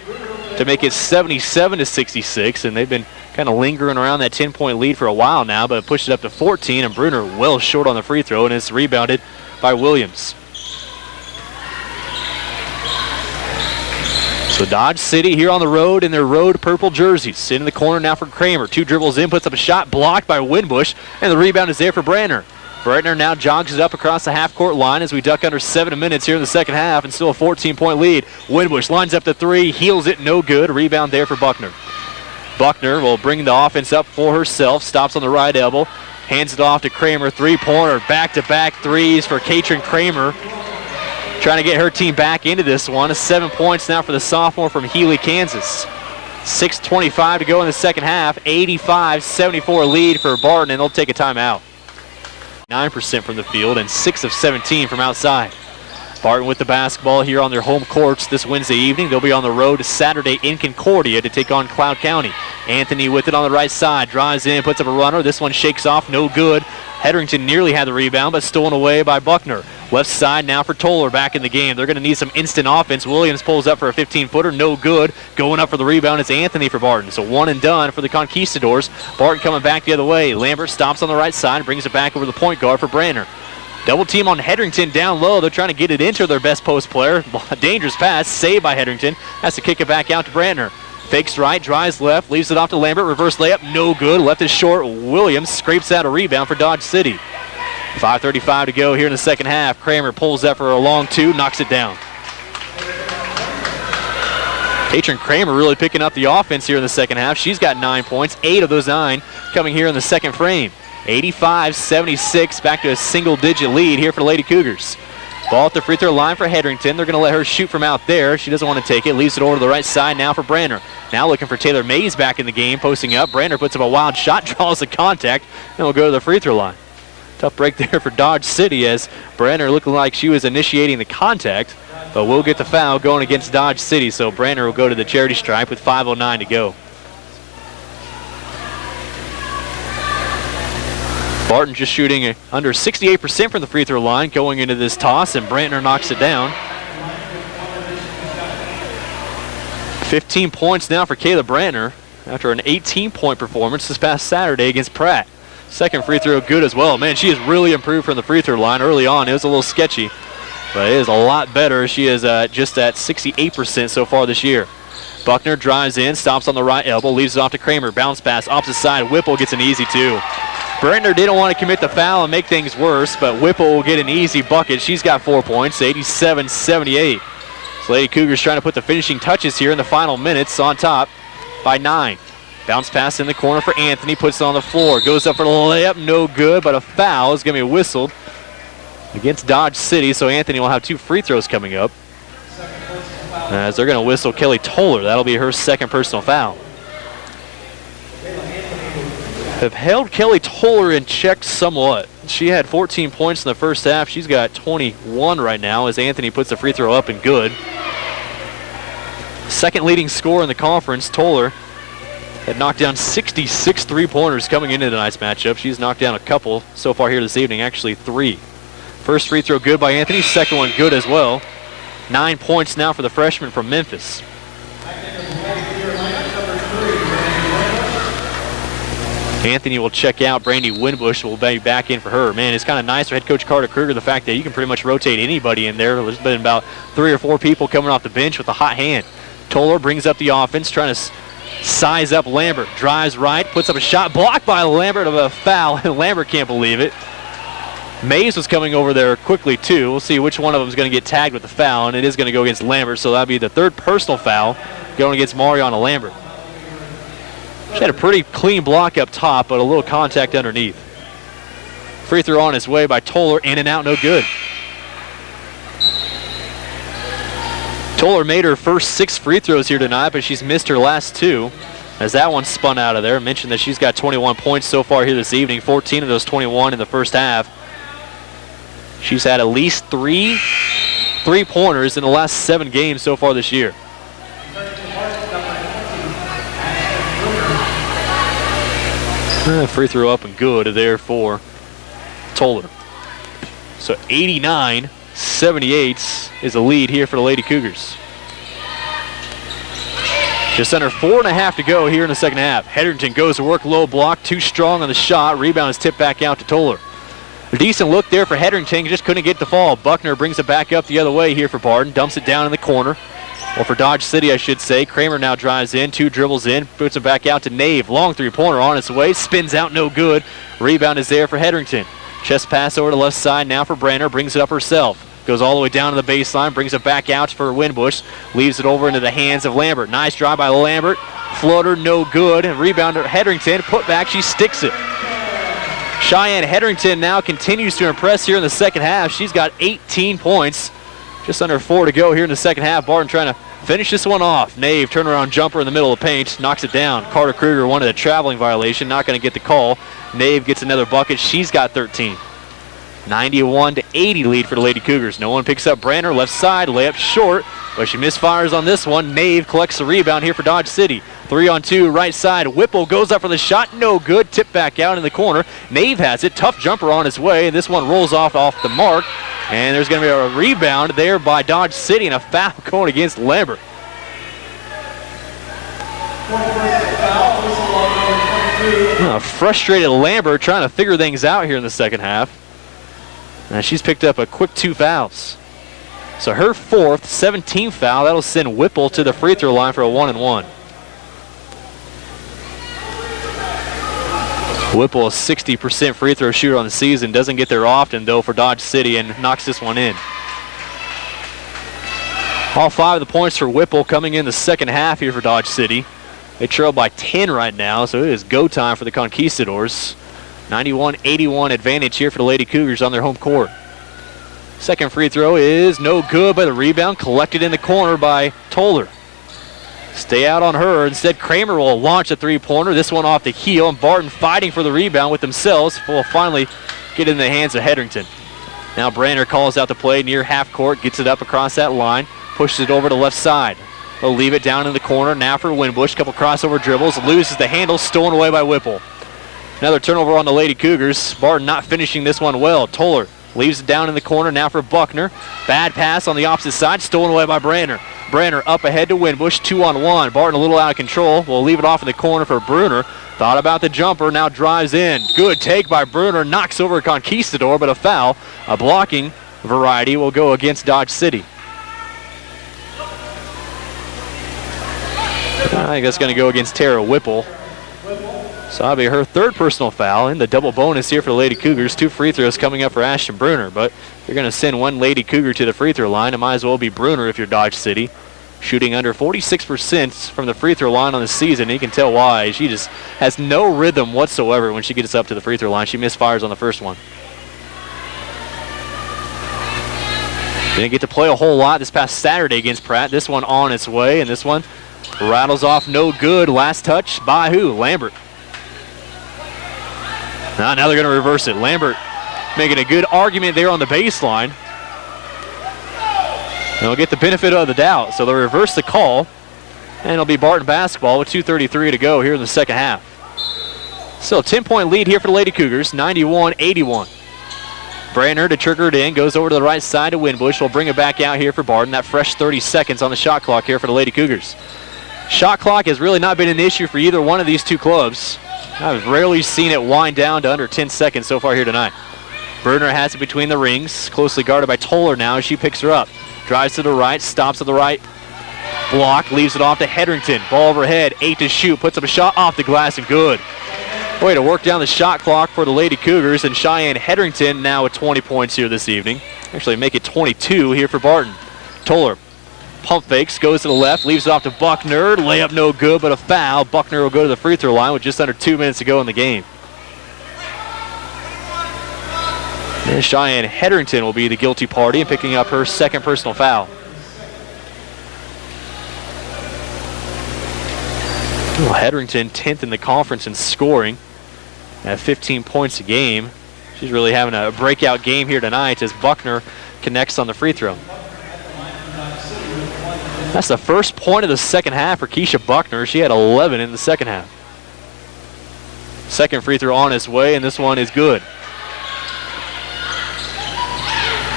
to make it 77-66, and they've been kind of lingering around that 10-point lead for a while now, but pushed it up to 14, and Bruner well short on the free throw, and it's rebounded by Williams. So Dodge City here on the road in their road purple jerseys. In the corner now for Kramer. 2 dribbles in, puts up a shot, blocked by Winbush, and the rebound is there for Brantner. Brantner now jogs it up across the half-court line as we duck under 7 minutes here in the second half, and still a 14-point lead. Winbush lines up the 3, heels it, no good. Rebound there for Buckner. Buckner will bring the offense up for herself, stops on the right elbow, hands it off to Kramer. 3-pointer, back-to-back threes for Katrin Kramer. Trying to get her team back into this one. 7 points now for the sophomore from Healy, Kansas. 6:25 to go in the second half. 85-74 lead for Barton, and they'll take a timeout. 9% from the field and 6 of 17 from outside. Barton with the basketball here on their home courts this Wednesday evening. They'll be on the road Saturday in Concordia to take on Cloud County. Anthony with it on the right side, drives in, puts up a runner. This one shakes off, no good. Hedrington nearly had the rebound, but stolen away by Buckner. Left side now for Toller back in the game. They're going to need some instant offense. Williams pulls up for a 15-footer, no good. Going up for the rebound is Anthony for Barton. So one and done for the Conquistadors. Barton coming back the other way. Lambert stops on the right side, brings it back over the point guard for Brantner. Double team on Hedrington down low. They're trying to get it into their best post player. Dangerous pass, saved by Hedrington. Has to kick it back out to Brantner. Fakes right, drives left, leaves it off to Lambert. Reverse layup, no good. Left is short. Williams scrapes out a rebound for Dodge City. 5:35 to go here in the second half. Kramer pulls that for a long two, knocks it down. Patron Kramer really picking up the offense here in the second half. She's got 9 points, 8 of those 9 coming here in the second frame. 85-76, back to a single-digit lead here for the Lady Cougars. Ball at the free throw line for Hedrington. They're going to let her shoot from out there. She doesn't want to take it. Leaves it over to the right side now for Brantner. Now looking for Taylor Mays back in the game, posting up. Brantner puts up a wild shot, draws the contact, and will go to the free throw line. Tough break there for Dodge City as Brantner looking like she was initiating the contact, but will get the foul going against Dodge City. So Brantner will go to the charity stripe with 5:09 to go. Barton just shooting under 68% from the free throw line going into this toss, and Brantner knocks it down. 15 points now for Kayla Brantner after an 18-point performance this past Saturday against Pratt. Second free throw good as well. Man, she has really improved from the free throw line. Early on, it was a little sketchy, but it is a lot better. She is just at 68% so far this year. Buckner drives in, stops on the right elbow, leaves it off to Kramer. Bounce pass, opposite side. Whipple gets an easy two. Brantner didn't want to commit the foul and make things worse, but Whipple will get an easy bucket. She's got 4 points, 87-78. So Lady Cougars trying to put the finishing touches here in the final minutes, on top by 9. Bounce pass in the corner for Anthony, puts it on the floor. Goes up for the layup, no good, but a foul is going to be whistled against Dodge City, so Anthony will have 2 free throws coming up. As they're going to whistle Kelly Toller. That'll be her second personal foul. Have held Kelly Toller in check somewhat. She had 14 points in the first half. She's got 21 right now as Anthony puts the free throw up and good. Second leading scorer in the conference, Toller had knocked down 66 three-pointers coming into tonight's matchup. She's knocked down a couple so far here this evening, actually 3. First free throw good by Anthony, second one good as well. 9 points now for the freshman from Memphis. Anthony will check out. Brandy Winbush will be back in for her. Man, it's kind of nice for head coach Carter Kruger, the fact that you can pretty much rotate anybody in there. There's been about 3 or 4 people coming off the bench with a hot hand. Toller brings up the offense, trying to size up Lambert. Drives right, puts up a shot, blocked by Lambert of a foul, and Lambert can't believe it. Mays was coming over there quickly, too. We'll see which one of them is going to get tagged with the foul, and it is going to go against Lambert, so that'll be the 3rd personal foul going against Mariana Lambert. She had a pretty clean block up top, but a little contact underneath. Free throw on its way by Toller, in and out, no good. Toller made her first 6 free throws here tonight, but she's missed her last 2 as that one spun out of there. I mentioned that she's got 21 points so far here this evening, 14 of those 21 in the first half. She's had at least 3 three-pointers in the last 7 games so far this year. Free throw up and good there for Toller. So 89-78 is the lead here for the Lady Cougars. Just under 4.5 to go here in the second half. Hedrington goes to work low block, too strong on the shot. Rebound is tipped back out to Toller. A decent look there for Hedrington, just couldn't get the fall. Buckner brings it back up the other way here for Barton, dumps it down in the corner. Or for Dodge City, I should say. Kramer now drives in, 2 dribbles in, puts it back out to Nave. Long 3-pointer on its way, spins out, no good. Rebound is there for Hedrington. Chest pass over to the left side now for Brantner, brings it up herself. Goes all the way down to the baseline, brings it back out for Winbush. Leaves it over into the hands of Lambert. Nice drive by Lambert. Floater, no good. And rebounder Hedrington, put back, she sticks it. Cheyenne Hedrington now continues to impress here in the second half. She's got 18 points. Just under 4 to go here in the second half. Barton trying to finish this one off. Nave, turnaround jumper in the middle of the paint, knocks it down. Carter Kruger wanted a traveling violation, not going to get the call. Nave gets another bucket. She's got 13. 91-80 lead for the Lady Cougars. No one picks up Brantner, left side, layup short, but she misfires on this one. Nave collects the rebound here for Dodge City. 3-on-2, right side. Whipple goes up for the shot, no good. Tip back out in the corner. Nave has it, tough jumper on his way, and this one rolls off the mark. And there's going to be a rebound there by Dodge City and a foul going against Lambert. Frustrated Lambert trying to figure things out here in the second half. Now she's picked up a quick 2 fouls. So her 4th, 17th foul. That'll send Whipple to the free throw line for a 1-and-1. Whipple, a 60% free throw shooter on the season. Doesn't get there often, though, for Dodge City, and knocks this one in. All 5 of the points for Whipple coming in the second half here for Dodge City. They trail by 10 right now, so it is go time for the Conquistadors. 91-81 advantage here for the Lady Cougars on their home court. Second free throw is no good, but the rebound collected in the corner by Toller. Stay out on her. Instead, Kramer will launch a three-pointer. This one off the heel, and Barton fighting for the rebound with themselves will finally get in the hands of Hedrington. Now Brantner calls out the play near half court, gets it up across that line, pushes it over to left side. They'll leave it down in the corner. Now for Winbush, couple crossover dribbles, loses the handle, stolen away by Whipple. Another turnover on the Lady Cougars. Barton not finishing this one well. Toller leaves it down in the corner now for Buckner. Bad pass on the opposite side, stolen away by Brantner. Brantner up ahead to Winbush, 2-on-1. Barton a little out of control. We'll leave it off in the corner for Bruner. Thought about the jumper, now drives in. Good take by Bruner, knocks over a Conquistador, but a foul. A blocking variety will go against Dodge City. I think that's going to go against Tara Whipple. So that'll be her 3rd personal foul, and the double bonus here for the Lady Cougars. 2 free throws coming up for Ashton Bruner, but if you're going to send one Lady Cougar to the free throw line, it might as well be Bruner if you're Dodge City. Shooting under 46% from the free throw line on the season. You can tell why. She just has no rhythm whatsoever when she gets up to the free throw line. She misfires on the first one. Didn't get to play a whole lot this past Saturday against Pratt. This one on its way, and this one rattles off no good. Last touch by who? Lambert. Now they're going to reverse it. Lambert making a good argument there on the baseline. They'll get the benefit of the doubt, so they'll reverse the call, and it'll be Barton basketball with 2:33 to go here in the second half. Still a 10-point lead here for the Lady Cougars, 91-81. Brantner to trigger it in, goes over to the right side to Winbush. We'll bring it back out here for Barton. That fresh 30 seconds on the shot clock here for the Lady Cougars. Shot clock has really not been an issue for either one of these two clubs. I've rarely seen it wind down to under 10 seconds so far here tonight. Bruner has it between the rings, closely guarded by Toller now as she picks her up. Drives to the right, stops at the right block, leaves it off to Hedrington. Ball overhead, 8 to shoot, puts up a shot off the glass and good. Way to work down the shot clock for the Lady Cougars, and Cheyenne Hedrington now with 20 points here this evening. Actually make it 22 here for Barton. Toller pump fakes, goes to the left, leaves it off to Buckner. Layup no good, but a foul. Buckner will go to the free throw line with just under 2 minutes to go in the game. And Cheyenne Hedrington will be the guilty party in picking up her 2nd personal foul. Well, Hedrington 10th in the conference in scoring at 15 points a game. She's really having a breakout game here tonight as Buckner connects on the free throw. That's the first point of the second half for Keisha Buckner. She had 11 in the second half. Second free throw on its way, and this one is good.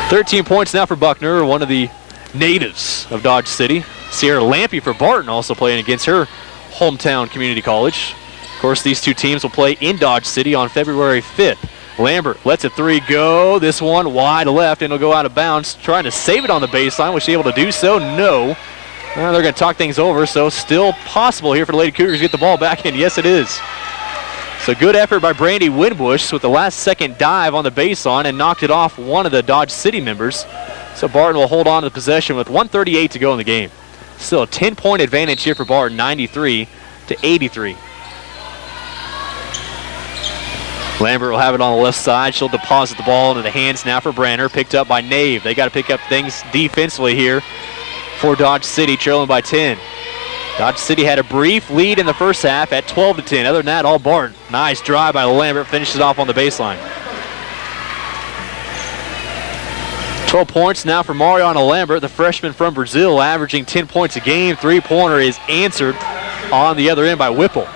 13 points now for Buckner, one of the natives of Dodge City. Sierra Lampe for Barton also playing against her hometown community college. Of course, these two teams will play in Dodge City on February 5th. Lambert lets a three go. This one wide left, and it'll go out of bounds. Trying to save it on the baseline. Was she able to do so? No. Well, they're going to talk things over, so still possible here for the Lady Cougars to get the ball back in. Yes, it is. So good effort by Brandy Winbush with the last second dive on the baseline and knocked it off one of the Dodge City members. So Barton will hold on to the possession with 1:38 to go in the game. Still a 10-point advantage here for Barton, 93-83. Lambert will have it on the left side. She'll deposit the ball into the hands now for Brantner. Picked up by Nave. They got to pick up things defensively here for Dodge City, trailing by 10. Dodge City had a brief lead in the first half at 12-10. Other than that, all Barton. Nice drive by Lambert. Finishes off on the baseline. 12 points now for Mariana Lambert, the freshman from Brazil, averaging 10 points a game. Three-pointer is answered on the other end by Whipple.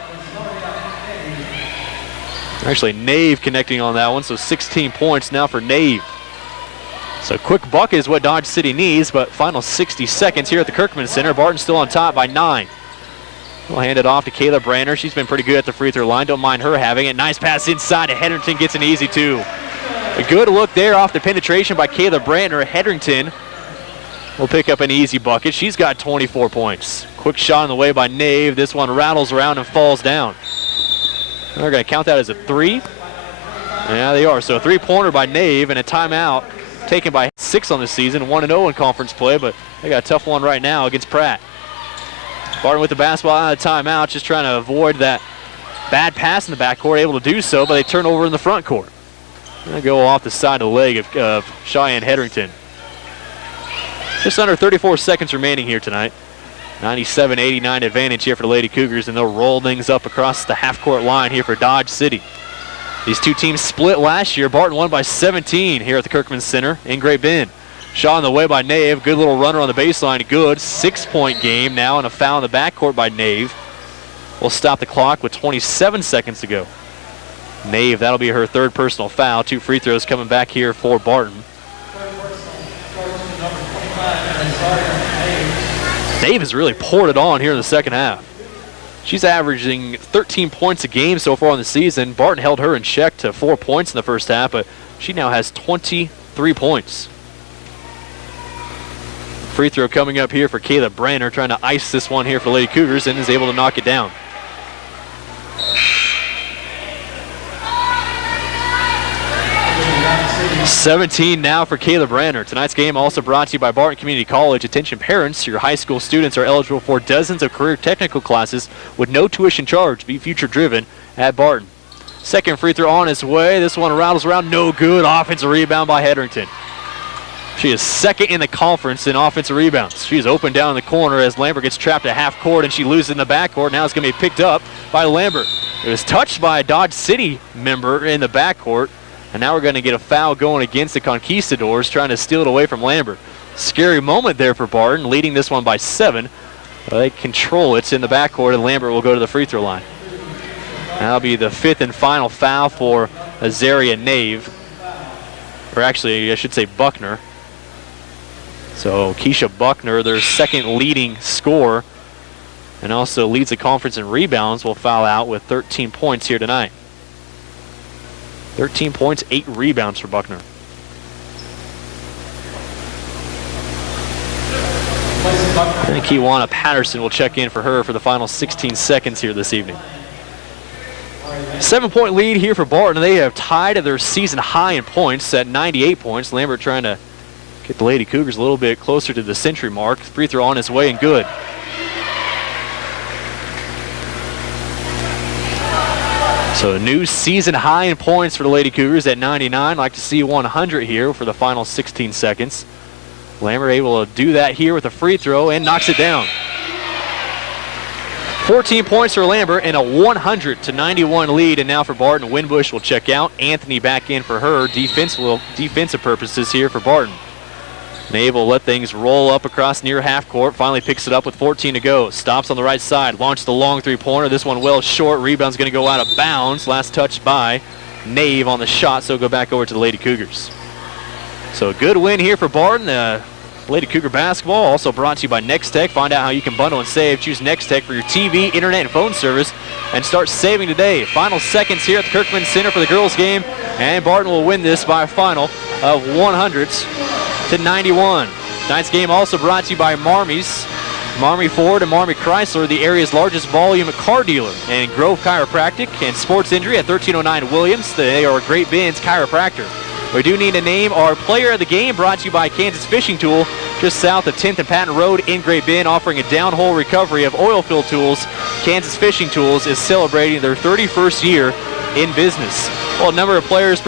Actually, Nave connecting on that one, so 16 points now for Nave. So quick bucket is what Dodge City needs, but final 60 seconds here at the Kirkman Center. Barton still on top by 9. We'll hand it off to Kailai Brantner. She's been pretty good at the free throw line. Don't mind her having it. Nice pass inside to Hedrington. Gets an easy two. A good look there off the penetration by Kailai Brantner. Hedrington will pick up an easy bucket. She's got 24 points. Quick shot on the way by Nave. This one rattles around and falls down. They're going to count that as a 3. Yeah, they are. So a 3-pointer by Nave and a timeout taken by 6 on the season. 1-0 in conference play, but they got a tough one right now against Pratt. Barton with the basketball out of timeout, just trying to avoid that bad pass in the backcourt, able to do so, but they turn over in the front court. Going to go off the side of the leg of Cheyenne Hedrington. Just under 34 seconds remaining here tonight. 97-89 advantage here for the Lady Cougars, and they'll roll things up across the half-court line here for Dodge City. These two teams split last year. Barton won by 17 here at the Kirkman Center in Great Bend. Shot on the way by Nave. Good little runner on the baseline. Good 6-point game now, and a foul in the backcourt by Nave. We'll stop the clock with 27 seconds to go. Nave, that'll be her 3rd personal foul. 2 free throws coming back here for Barton. Nave has really poured it on here in the second half. She's averaging 13 points a game so far in the season. Barton held her in check to 4 points in the first half, but she now has 23 points. Free throw coming up here for Kailai Brantner, trying to ice this one here for Lady Cougars, and is able to knock it down. $17 now for Kailai Brantner. Tonight's game also brought to you by Barton Community College. Attention parents, your high school students are eligible for dozens of career technical classes with no tuition charge. Be future driven at Barton. Second free throw on its way. This one rattles around, no good. Offensive rebound by Hedrington. She is 2nd in the conference in offensive rebounds. She's open down in the corner as Lambert gets trapped at half court, and she loses in the backcourt. Now it's going to be picked up by Lambert. It was touched by a Dodge City member in the backcourt. And now we're going to get a foul going against the Conquistadors, trying to steal it away from Lambert. Scary moment there for Barton, leading this one by 7. They control it in the backcourt, and Lambert will go to the free throw line. That'll be the 5th and final foul for Azaria Nave. Or actually, I should say Buckner. So Keisha Buckner, their 2nd leading scorer, and also leads the conference in rebounds, will foul out with 13 points here tonight. 13 points, 8 rebounds for Buckner. And Kiwana Patterson will check in for her for the final 16 seconds here this evening. 7-point lead here for Barton. They have tied their season high in points at 98 points. Lambert trying to get the Lady Cougars a little bit closer to the century mark. Free throw on its way and good. So a new season high in points for the Lady Cougars at 99. Like to see 100 here for the final 16 seconds. Lambert able to do that here with a free throw and knocks it down. 14 points for Lambert and a 100-91 lead. And now for Barton, Winbush will check out. Anthony back in for her defensive purposes here for Barton. And able to let things roll up across near half court. Finally picks it up with 14 to go. Stops on the right side. Launches the long 3-pointer. This one well short. Rebound's going to go out of bounds. Last touch by Nave on the shot. So go back over to the Lady Cougars. So a good win here for Barton. Lady Cougar basketball also brought to you by Next Tech. Find out how you can bundle and save. Choose Next Tech for your TV, internet, and phone service. And start saving today. Final seconds here at the Kirkman Center for the girls game. And Barton will win this by a final of 100-91. Tonight's game also brought to you by Marmy's. Marmy Ford and Marmy Chrysler, the area's largest volume car dealer. And Grove Chiropractic and Sports Injury at 1309 Williams. They are Great Bend's chiropractor. We do need to name our player of the game, brought to you by Kansas Fishing Tool, just south of 10th and Patton Road in Great Bend, offering a downhole recovery of oil field tools. Kansas Fishing Tools is celebrating their 31st year in business. Well, a number of players